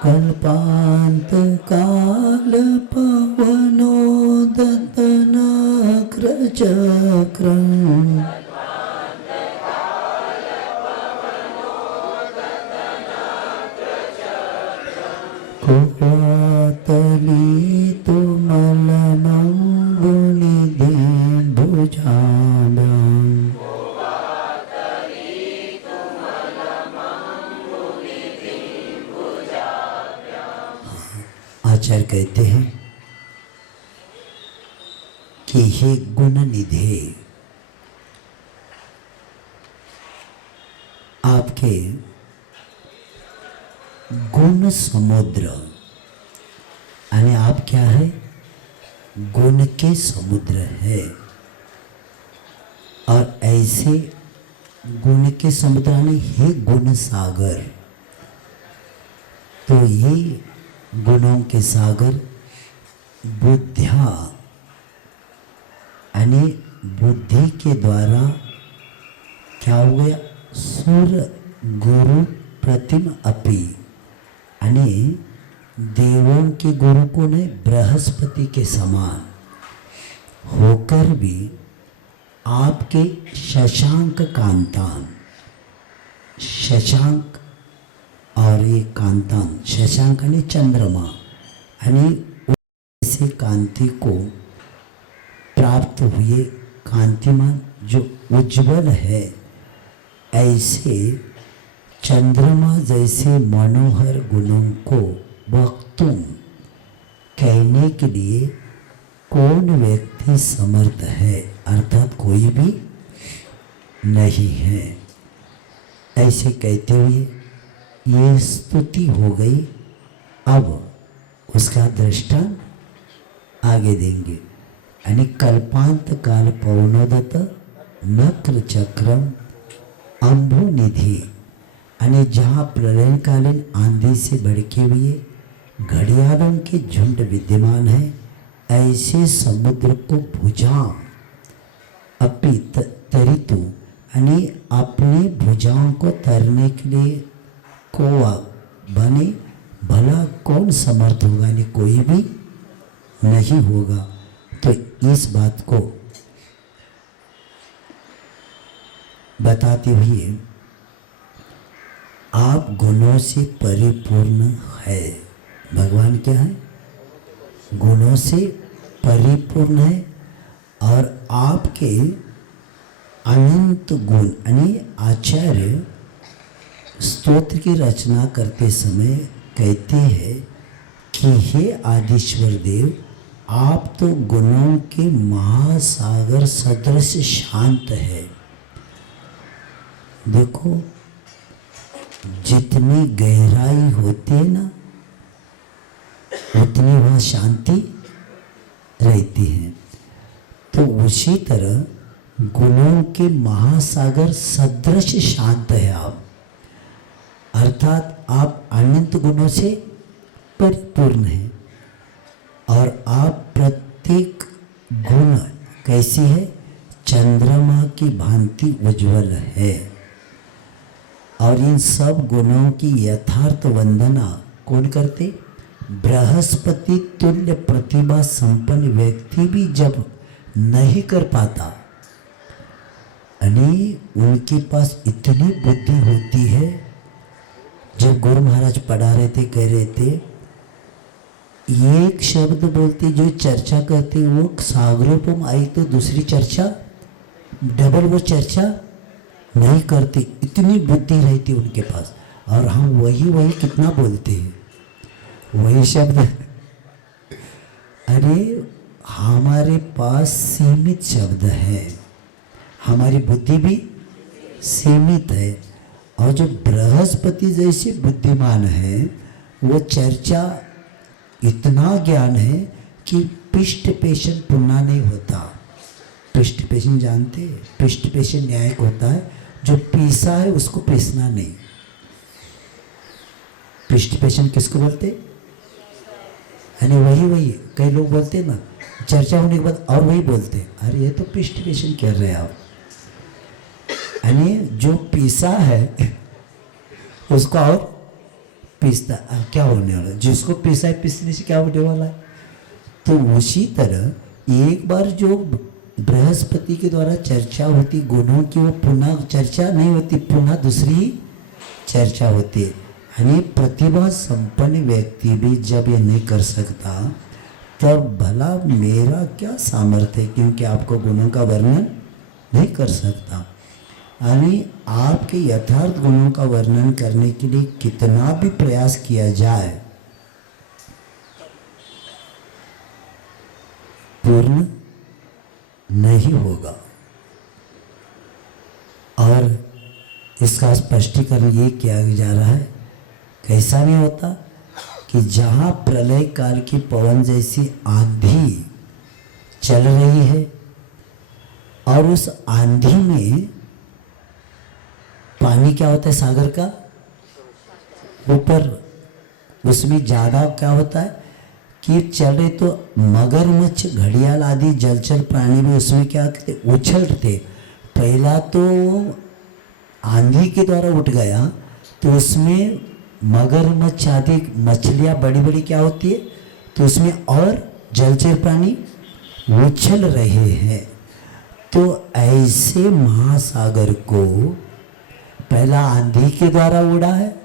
कल्पान्तकालपवनोदतनक्रचक्रम् कुपातलितुमलमङ्गुनिधिं भुजाभ्याम् आचार्य कहते हैं कि हे गुण निधे, आपके गुण समुद्र, यानी आप क्या है? गुण के समुद्र है। और ऐसे गुण के समुद्र यानी हे गुण सागर, तो ये गुणों के सागर बुद्धिया यानी बुद्धि के द्वारा क्या हो गया? सुर गुरु प्रतिम अपि, यानी देवों के गुरु को ने बृहस्पति के समान होकर भी आपके शशांक कांतान, शशांक और ये कांतान, शशांक यानी चंद्रमा, यानी ऐसे कांति को प्राप्त हुए कांतिमान जो उज्जवल है, ऐसे चंद्रमा जैसे मनोहर गुणों को वक्तुम कहने के लिए कौन व्यक्ति समर्थ है? अर्थात कोई भी नहीं है। ऐसे कहते हुए ये स्तुति हो गई। अब उसका दृष्टांत आगे देंगे। यानी कल्पांत काल पवनोदत नक्र चक्रम अम्भु निधि, यानी जहाँ प्रलयकालीन आंधी से भड़के हुए घड़ियालों के झुंड विद्यमान है, ऐसे समुद्र को भुजाओं अपि तरितु, यानी अपनी भुजाओं को तरने के लिए को बने भला कौन समर्थ होगा? यानी कोई भी नहीं होगा। तो इस बात को बताते हुए आप गुणों से परिपूर्ण है। भगवान क्या है? गुणों से परिपूर्ण है। और आपके अनंत गुण, यानी आचार्य स्तोत्र की रचना करते समय कहते हैं कि हे आदिश्वर देव, आप तो गुणों के महासागर सदृश शांत है। देखो जितनी गहराई होती है ना, उतनी वहाँ शांति रहती है। तो उसी तरह गुणों के महासागर सदृश शांत है आप, अर्थात आप अनंत गुणों से परिपूर्ण हैं। और आप प्रत्येक गुण कैसी है? चंद्रमा की भांति उज्जवल है। और इन सब गुणों की यथार्थ वंदना कौन करते? बृहस्पति तुल्य प्रतिभा संपन्न व्यक्ति भी जब नहीं कर पाता, यानी उनके पास इतनी बुद्धि होती है। जब गुरु महाराज पढ़ा रहे थे, कह रहे थे एक शब्द बोलते जो चर्चा करते वो सागरों पर आई तो दूसरी चर्चा डबल वो चर्चा नहीं करते, इतनी बुद्धि रहती उनके पास। और हम वही कितना बोलते हैं, वही शब्द। अरे हमारे पास सीमित शब्द है, हमारी बुद्धि भी सीमित है। और जो बृहस्पति जैसे बुद्धिमान है, वो चर्चा इतना ज्ञान है कि पृष्ठ पेशन पुनः नहीं होता। पृष्ठ पेशन जानते हैं? पृष्ठ पेशन न्यायिक होता है, जो पीसा है उसको पीसना नहीं। पृष्ठ पेशन किसको बोलते? यानी वही कई लोग बोलते हैं ना, चर्चा होने के बाद और वही बोलते हैं, अरे ये तो पिष्ट कर रहे हैं आप। यानी जो पीसा है उसका और पीसता, क्या होने वाला, जिसको पीसा है पीसने से क्या होने वाला है। तो उसी तरह एक बार जो बृहस्पति के द्वारा चर्चा होती गुणों की, वो पुनः चर्चा नहीं होती, पुनः दूसरी चर्चा होती है। यानी प्रतिभा संपन्न व्यक्ति भी जब ये नहीं कर सकता, तब भला मेरा क्या सामर्थ्य है, क्योंकि आपको गुणों का वर्णन नहीं कर सकता। यानी आपके यथार्थ गुणों का वर्णन करने के लिए कितना भी प्रयास किया जाए, पूर्ण नहीं होगा। और इसका स्पष्टीकरण ये किया जा रहा है, कैसा नहीं होता कि जहाँ प्रलय काल की पवन जैसी आंधी चल रही है और उस आंधी में पानी क्या होता है सागर का ऊपर, उसमें ज़्यादा क्या होता है कि चल रहे तो मगरमच्छ घड़ियाल आदि जलचर प्राणी भी उसमें क्या करते, उछलते। पहला तो आंधी के द्वारा उठ गया तो उसमें मगरमच्छ आदि मछलियाँ बड़ी बड़ी क्या होती है, तो उसमें और जलचर प्राणी उछल रहे हैं। तो ऐसे महासागर को पहला आंधी के द्वारा उड़ा है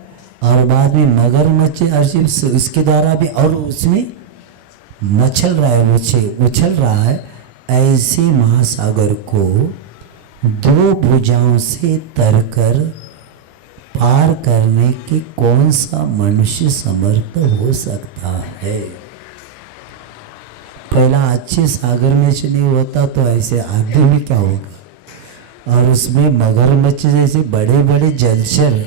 और बाद में मगरमच्छ उसके द्वारा भी, और उसमें मचल रहा है, उछल रहा है। ऐसे महासागर को दो भुजाओं से तरकर पार करने की कौन सा मनुष्य समर्थ हो सकता है। पहला अच्छे सागर में से नहीं होता तो ऐसे आगे में क्या होगा। और उसमें मगरमच्छ जैसे बड़े बड़े जलचर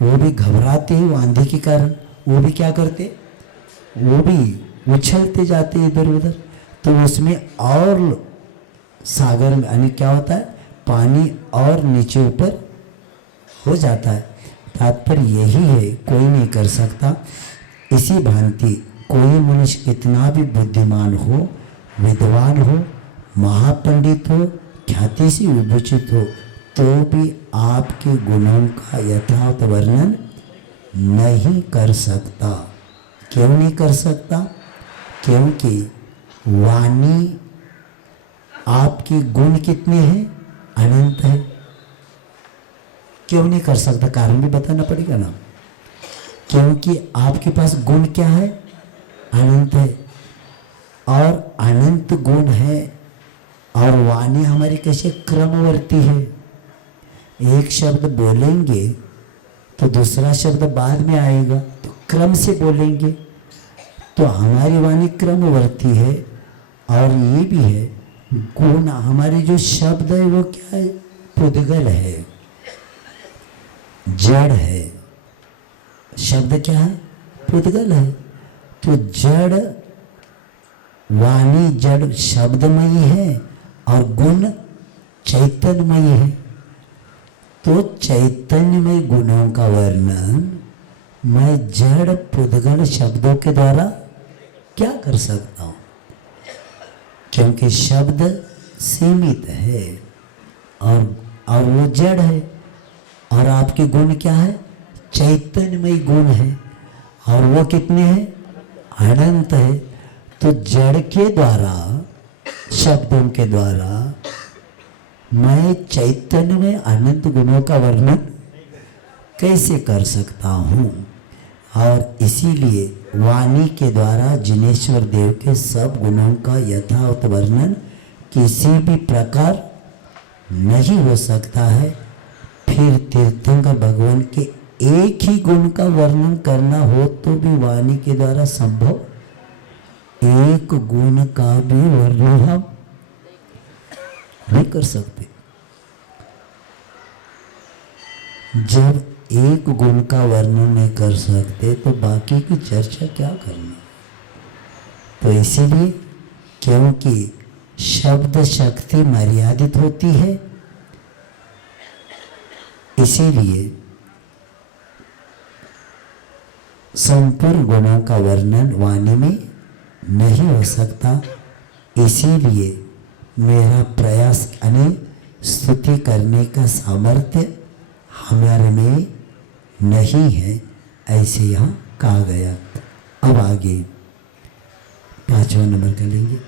वो भी घबराते हैं आंधी के कारण, वो भी क्या करते, वो भी उछलते जाते इधर उधर। तो उसमें और सागर में यानी क्या होता है, पानी और नीचे ऊपर हो जाता है। तात्पर्य यही है, कोई नहीं कर सकता। इसी भांति कोई मनुष्य कितना भी बुद्धिमान हो, विद्वान हो, महापंडित हो, ख्याति से विभूषित हो, तो भी आपके गुणों का यथार्थ वर्णन नहीं कर सकता। क्यों नहीं कर सकता? क्योंकि वाणी आपके गुण कितने हैं, अनंत है। क्यों नहीं कर सकता? कारण भी बताना पड़ेगा ना। क्योंकि आपके पास गुण क्या है, अनंत है, और अनंत गुण है। और वाणी हमारी कैसे क्रमवर्ती है, एक शब्द बोलेंगे तो दूसरा शब्द बाद में आएगा, तो क्रम से बोलेंगे। तो हमारी वाणी क्रमवर्ती है। और ये भी है गुण, हमारे जो शब्द है वो क्या है, पुद्गल है, जड़ है। शब्द क्या है, पुद्गल है। तो जड़ वाणी जड़ शब्दमयी है और गुण चैतन्यमयी है। तो चैतन्यमय गुणों का वर्णन मैं जड़ पुद्गल शब्दों के द्वारा क्या कर सकता हूँ, क्योंकि शब्द सीमित है और वो जड़ है। और आपके गुण क्या है, चैतन्यमय गुण है, और वो कितने हैं, अनंत है। तो जड़ के द्वारा, शब्दों के द्वारा मैं चैतन्य में अनंत गुणों का वर्णन कैसे कर सकता हूँ। और इसीलिए वाणी के द्वारा जिनेश्वर देव के सब गुणों का यथार्थ वर्णन किसी भी प्रकार नहीं हो सकता है। फिर तीर्थंकर भगवान के एक ही गुण का वर्णन करना हो तो भी वाणी के द्वारा संभव, एक गुण का भी वर्णन हम नहीं कर सकते। जब एक गुण का वर्णन नहीं कर सकते तो बाकी की चर्चा क्या करना। तो इसीलिए, क्योंकि शब्द शक्ति मर्यादित होती है, इसीलिए संपूर्ण गुणों का वर्णन वाणी में नहीं हो सकता। इसीलिए मेरा प्रयास यानी स्तुति करने का सामर्थ्य हमारे में नहीं है, ऐसे यहाँ कहा गया। अब आगे 5वां नंबर कर लेंगे।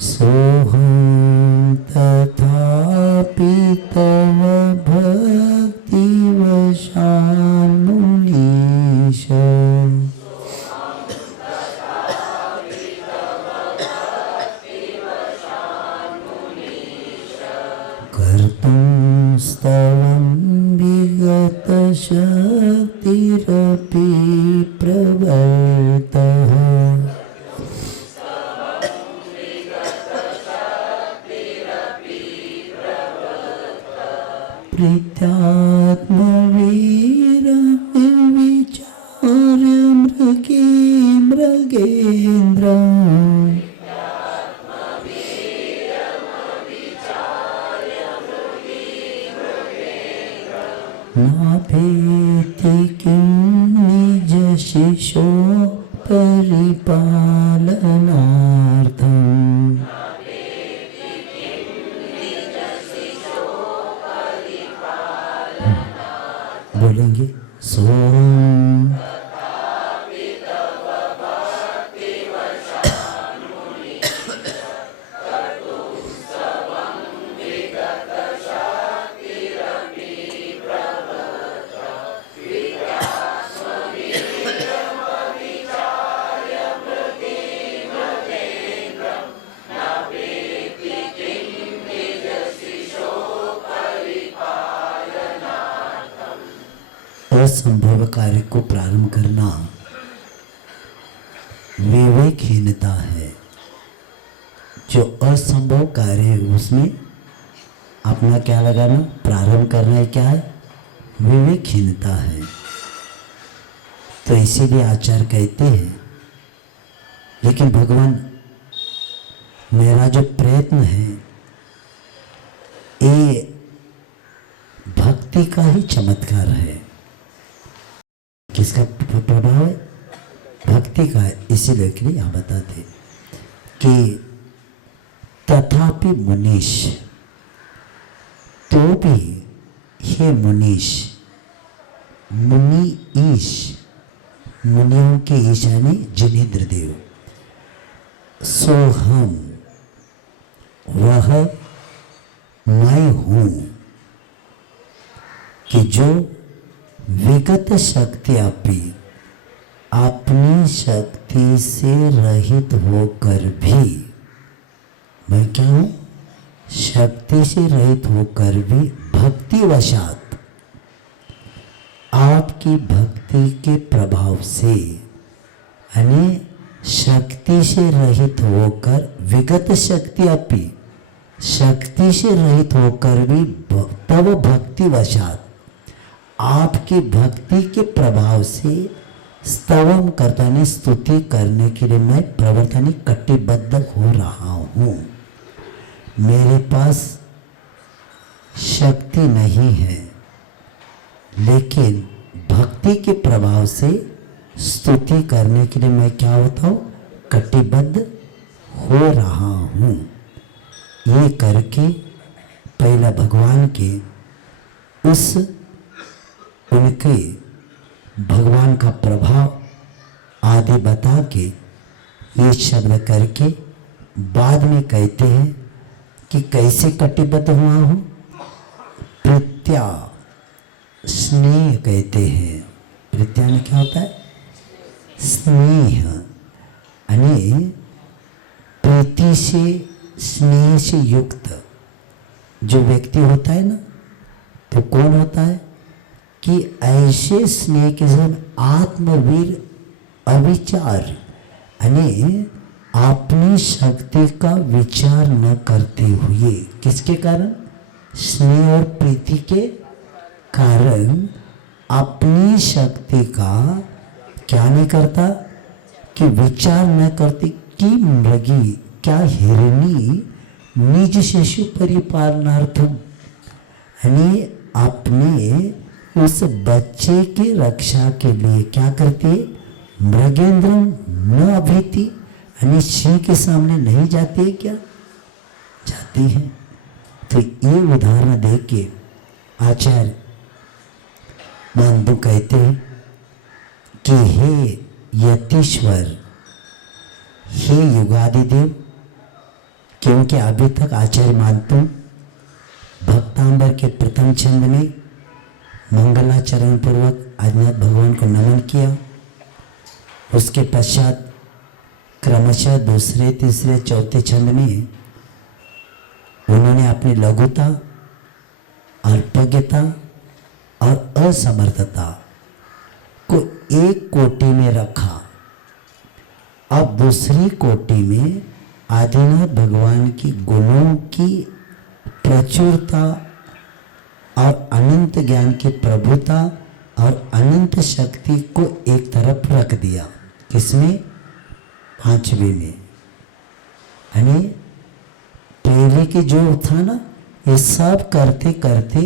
सोहं तथापि तव भक्ति वशान मुनीश कर्तुं स्तवं विगत शक्तिरपि प्रवर्तः प्रीत्यात्मवीरविचार्य मृगे मृगेन्द्र नाभेति किं निज शिशो परिपालनार्थम्। बोलेंगे सोहं असंभव कार्य को प्रारंभ करना विवेकहीनता है। जो असंभव कार्य है उसमें अपना क्या लगाना, प्रारंभ करना है, क्या है, विवेकहीनता है। तो इसीलिए आचार्य कहते हैं, लेकिन भगवान मेरा जो प्रयत्न है ये भक्ति का ही चमत्कार है। किसका प्रभाव है, भक्ति का है। इसीलिए के लिए यहाँ बताते कि तथापि मुनीश, तो भी हे मुनीश, मुनि ईश, मुनियों के ईश यानी जिनेंद्र देव, सोहम वह मैं हूँ कि जो विगत शक्ति अपनी शक्ति से रहित होकर भी, मैं क्या हूँ, शक्ति से रहित होकर भी भक्ति वशात, आपकी भक्ति के प्रभाव से, यानी शक्ति से रहित होकर, विगत शक्ति अपि, शक्ति से रहित होकर भी तब भक्ति वशात, आपकी भक्ति के प्रभाव से स्तवम करता ने स्तुति करने के लिए मैं प्रवर्तनी कटिबद्ध हो रहा हूँ। मेरे पास शक्ति नहीं है, लेकिन भक्ति के प्रभाव से स्तुति करने के लिए मैं क्या होता हूँ, कटिबद्ध हो रहा हूँ। ये करके पहला भगवान के उस उनके भगवान का प्रभाव आदि बता के ये शब्द करके बाद में कहते हैं कि कैसे कटिबद्ध हुआ हूँ। प्रत्या स्नेह कहते हैं। प्रत्या में क्या होता है, स्नेह, यानी प्रीति से, स्नेह से युक्त जो व्यक्ति होता है ना, तो कौन होता है कि ऐसे स्नेह के साथ आत्मवीर अविचार, यानी अपनी शक्ति का विचार न करते हुए, किसके कारण, स्नेह और प्रीति के कारण अपनी शक्ति का क्या नहीं करता, कि विचार न करते कि मृगी, क्या हिरणी, निज शिशु परिपालनार्थम, यानी अपने उस बच्चे की रक्षा के लिए क्या करती है, मृगेंद्र न अभीति, यानी श्री के सामने नहीं जाती है क्या? जाती है। तो ये उदाहरण देख के आचार्य मानदू कहते हैं कि हे यतीश्वर, हे युगादिदेव, क्योंकि अभी तक आचार्य मानतु भक्तांबर के प्रथम छंद में मंगलाचरण पूर्वक आदिनाथ भगवान को नमन किया। उसके पश्चात क्रमशः दूसरे, तीसरे, चौथे छंद में उन्होंने अपनी लघुता, अल्पज्ञता और असमर्थता को एक कोटि में रखा। अब दूसरी कोटि में आदिनाथ भगवान की गुणों की प्रचुरता और अनंत ज्ञान की प्रभुता और अनंत शक्ति को एक तरफ रख दिया। किसमें? पांचवें में। यानी पहले की जो था ना, ये सब करते करते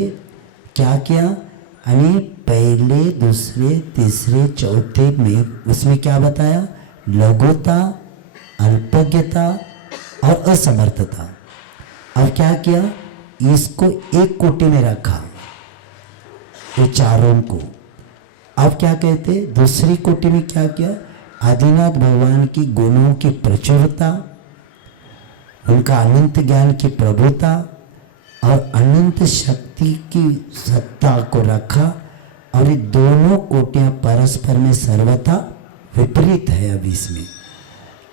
क्या किया? यानी पहले, दूसरे, तीसरे, चौथे में उसमें क्या बताया? लघुता, अल्पज्ञता और असमर्थता। अब क्या किया? इसको एक कोटि में रखा, ये चारों को। अब क्या कहते? दूसरी कोटि में क्या किया? आदिनाथ भगवान की गुणों की प्रचुरता, उनका अनंत ज्ञान की प्रभुता और अनंत शक्ति की सत्ता को रखा। और ये दोनों कोटियां परस्पर में सर्वथा विपरीत है अब इसमें,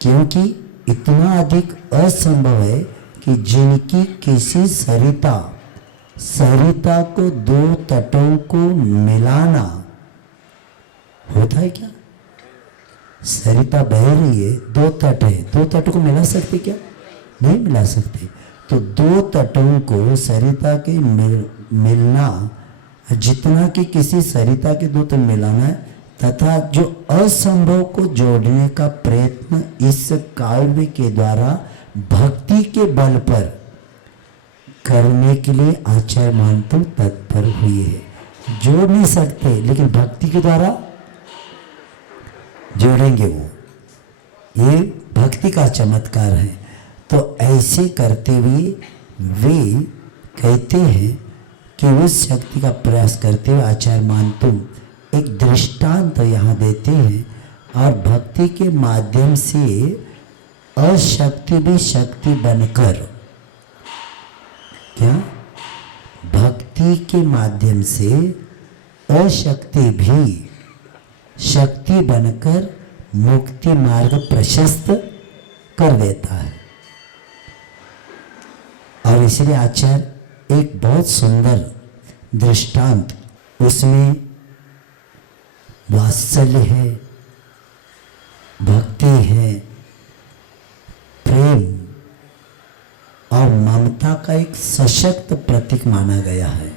क्योंकि इतना अधिक असंभव है कि जिनकी किसी सरिता को दो तटों को मिलाना होता है क्या? सरिता बह रही है, दो तट है, दो तटों को मिला सकते क्या? नहीं मिला सकते। तो दो तटों को सरिता के मिलना, जितना कि किसी सरिता के दो तट मिलाना है, तथा जो असंभव को जोड़ने का प्रयत्न इस काव्य के द्वारा भक्ति के बल पर करने के लिए आचार्य मानतु तत्पर हुए हैं। जोड़ नहीं सकते, लेकिन भक्ति के द्वारा जोड़ेंगे वो। ये भक्ति का चमत्कार है। तो ऐसे करते हुए वे कहते हैं कि उस शक्ति का प्रयास करते हुए आचार्य मानतु एक दृष्टांत तो यहाँ देते हैं, और भक्ति के माध्यम से अशक्ति भी शक्ति बनकर, क्या? भक्ति के माध्यम से अशक्ति भी शक्ति बनकर मुक्ति मार्ग प्रशस्त कर देता है। और इसलिए आचार्य एक बहुत सुंदर दृष्टांत, उसमें वात्सल्य है, भक्ति है, प्रेम और ममता का एक सशक्त प्रतीक माना गया है।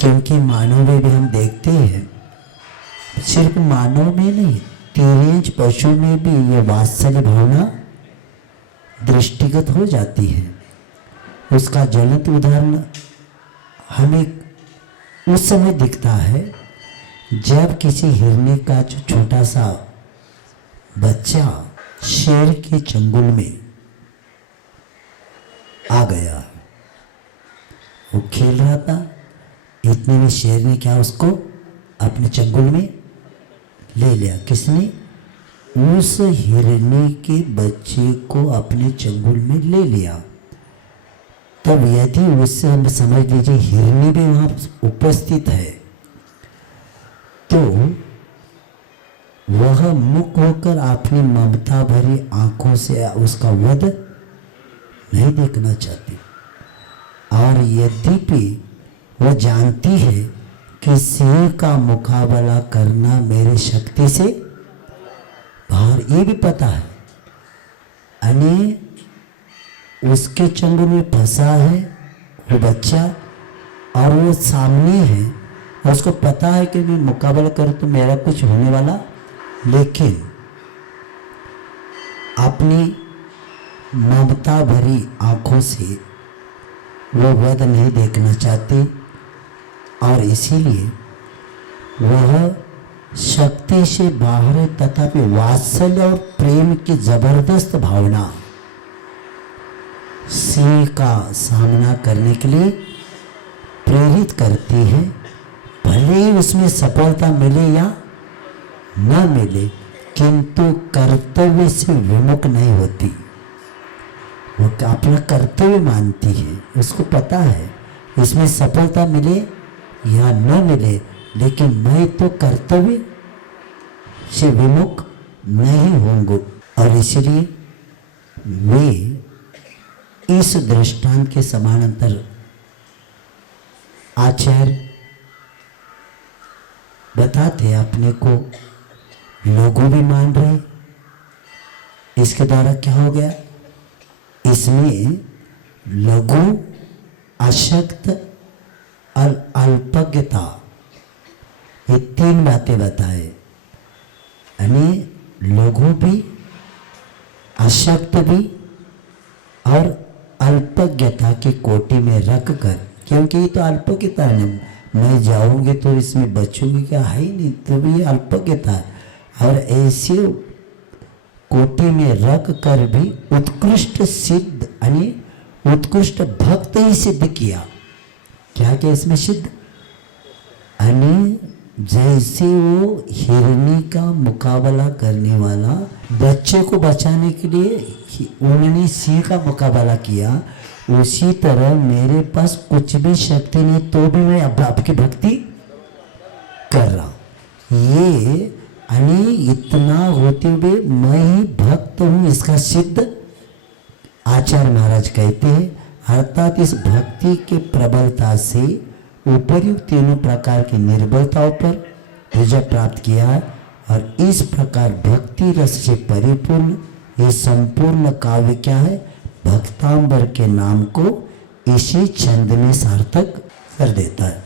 क्योंकि मानव में भी हम देखते हैं, सिर्फ मानव में नहीं, तिर्यंच पशु में भी ये वात्सल्य भावना दृष्टिगत हो जाती है। उसका ज्वलंत उदाहरण हमें उस समय दिखता है जब किसी हिरनी का जो छोटा सा बच्चा शेर के चंगुल में आ गया। वो खेल रहा था, इतने में शेर ने क्या उसको अपने चंगुल में ले लिया। किसने? उस हिरनी के बच्चे को अपने चंगुल में ले लिया। तब यदि उससे हम समझ लीजिए हिरनी भी वहां उपस्थित है, तो वह मुक्त होकर अपनी ममता भरी आंखों से उसका वध नहीं देखना चाहती। और यद्यपि वह जानती है कि सिंह का मुकाबला करना मेरे शक्ति से बाहर, ये भी पता है। यानी उसके चंगुल में फंसा है वो बच्चा और वो सामने है, और उसको पता है कि मैं मुकाबला करूं तो मेरा कुछ होने वाला, लेकिन अपनी ममता भरी आंखों से वो वध नहीं देखना चाहती। और इसीलिए वह शक्ति से बाहर है, तथापि वात्सल्य और प्रेम की जबरदस्त भावना सिंह का सामना करने के लिए प्रेरित करती है। भले ही उसमें सफलता मिले या न मिले, किंतु कर्तव्य से विमुख नहीं होती। वो अपना कर्तव्य मानती है, उसको पता है इसमें सफलता मिले या न मिले, लेकिन मैं तो कर्तव्य से विमुख नहीं होंगे। और इसलिए वे इस दृष्टांत के समानांतर आचार्य बताते अपने को लोग भी मान रहे। इसके द्वारा क्या हो गया, इसमें लघु, अशक्त और अल्पज्ञता, ये तीन बातें बताए। यानी लघु भी, अशक्त भी और अल्पज्ञता की कोटि में रख कर, क्योंकि ये तो अल्पज्ञता है, मैं जाऊंगी तो इसमें बचूंगी क्या, है ही नहीं, तो भी अल्पज्ञता है। और ऐसे कोटि में रख कर भी उत्कृष्ट सिद्ध, यानी उत्कृष्ट भक्त ही सिद्ध किया। क्या क्या इसमें सिद्ध, यानी जैसे वो हिरनी का मुकाबला करने वाला बच्चे को बचाने के लिए उन्होंने सिंह का मुकाबला किया, उसी तरह मेरे पास कुछ भी शक्ति नहीं तो भी मैं अब आपकी भक्ति कर रहा हूँ। ये यानी इतना होते हुए मैं ही भक्त हूँ, इसका सिद्ध आचार्य महाराज कहते हैं। अर्थात इस भक्ति के प्रबलता से उपर्युक्त तीनों प्रकार की निर्बलताओं पर विजय प्राप्त किया है। और इस प्रकार भक्ति रस से परिपूर्ण ये संपूर्ण काव्य क्या है, भक्तांबर के नाम को इसी छंद में सार्थक कर देता है।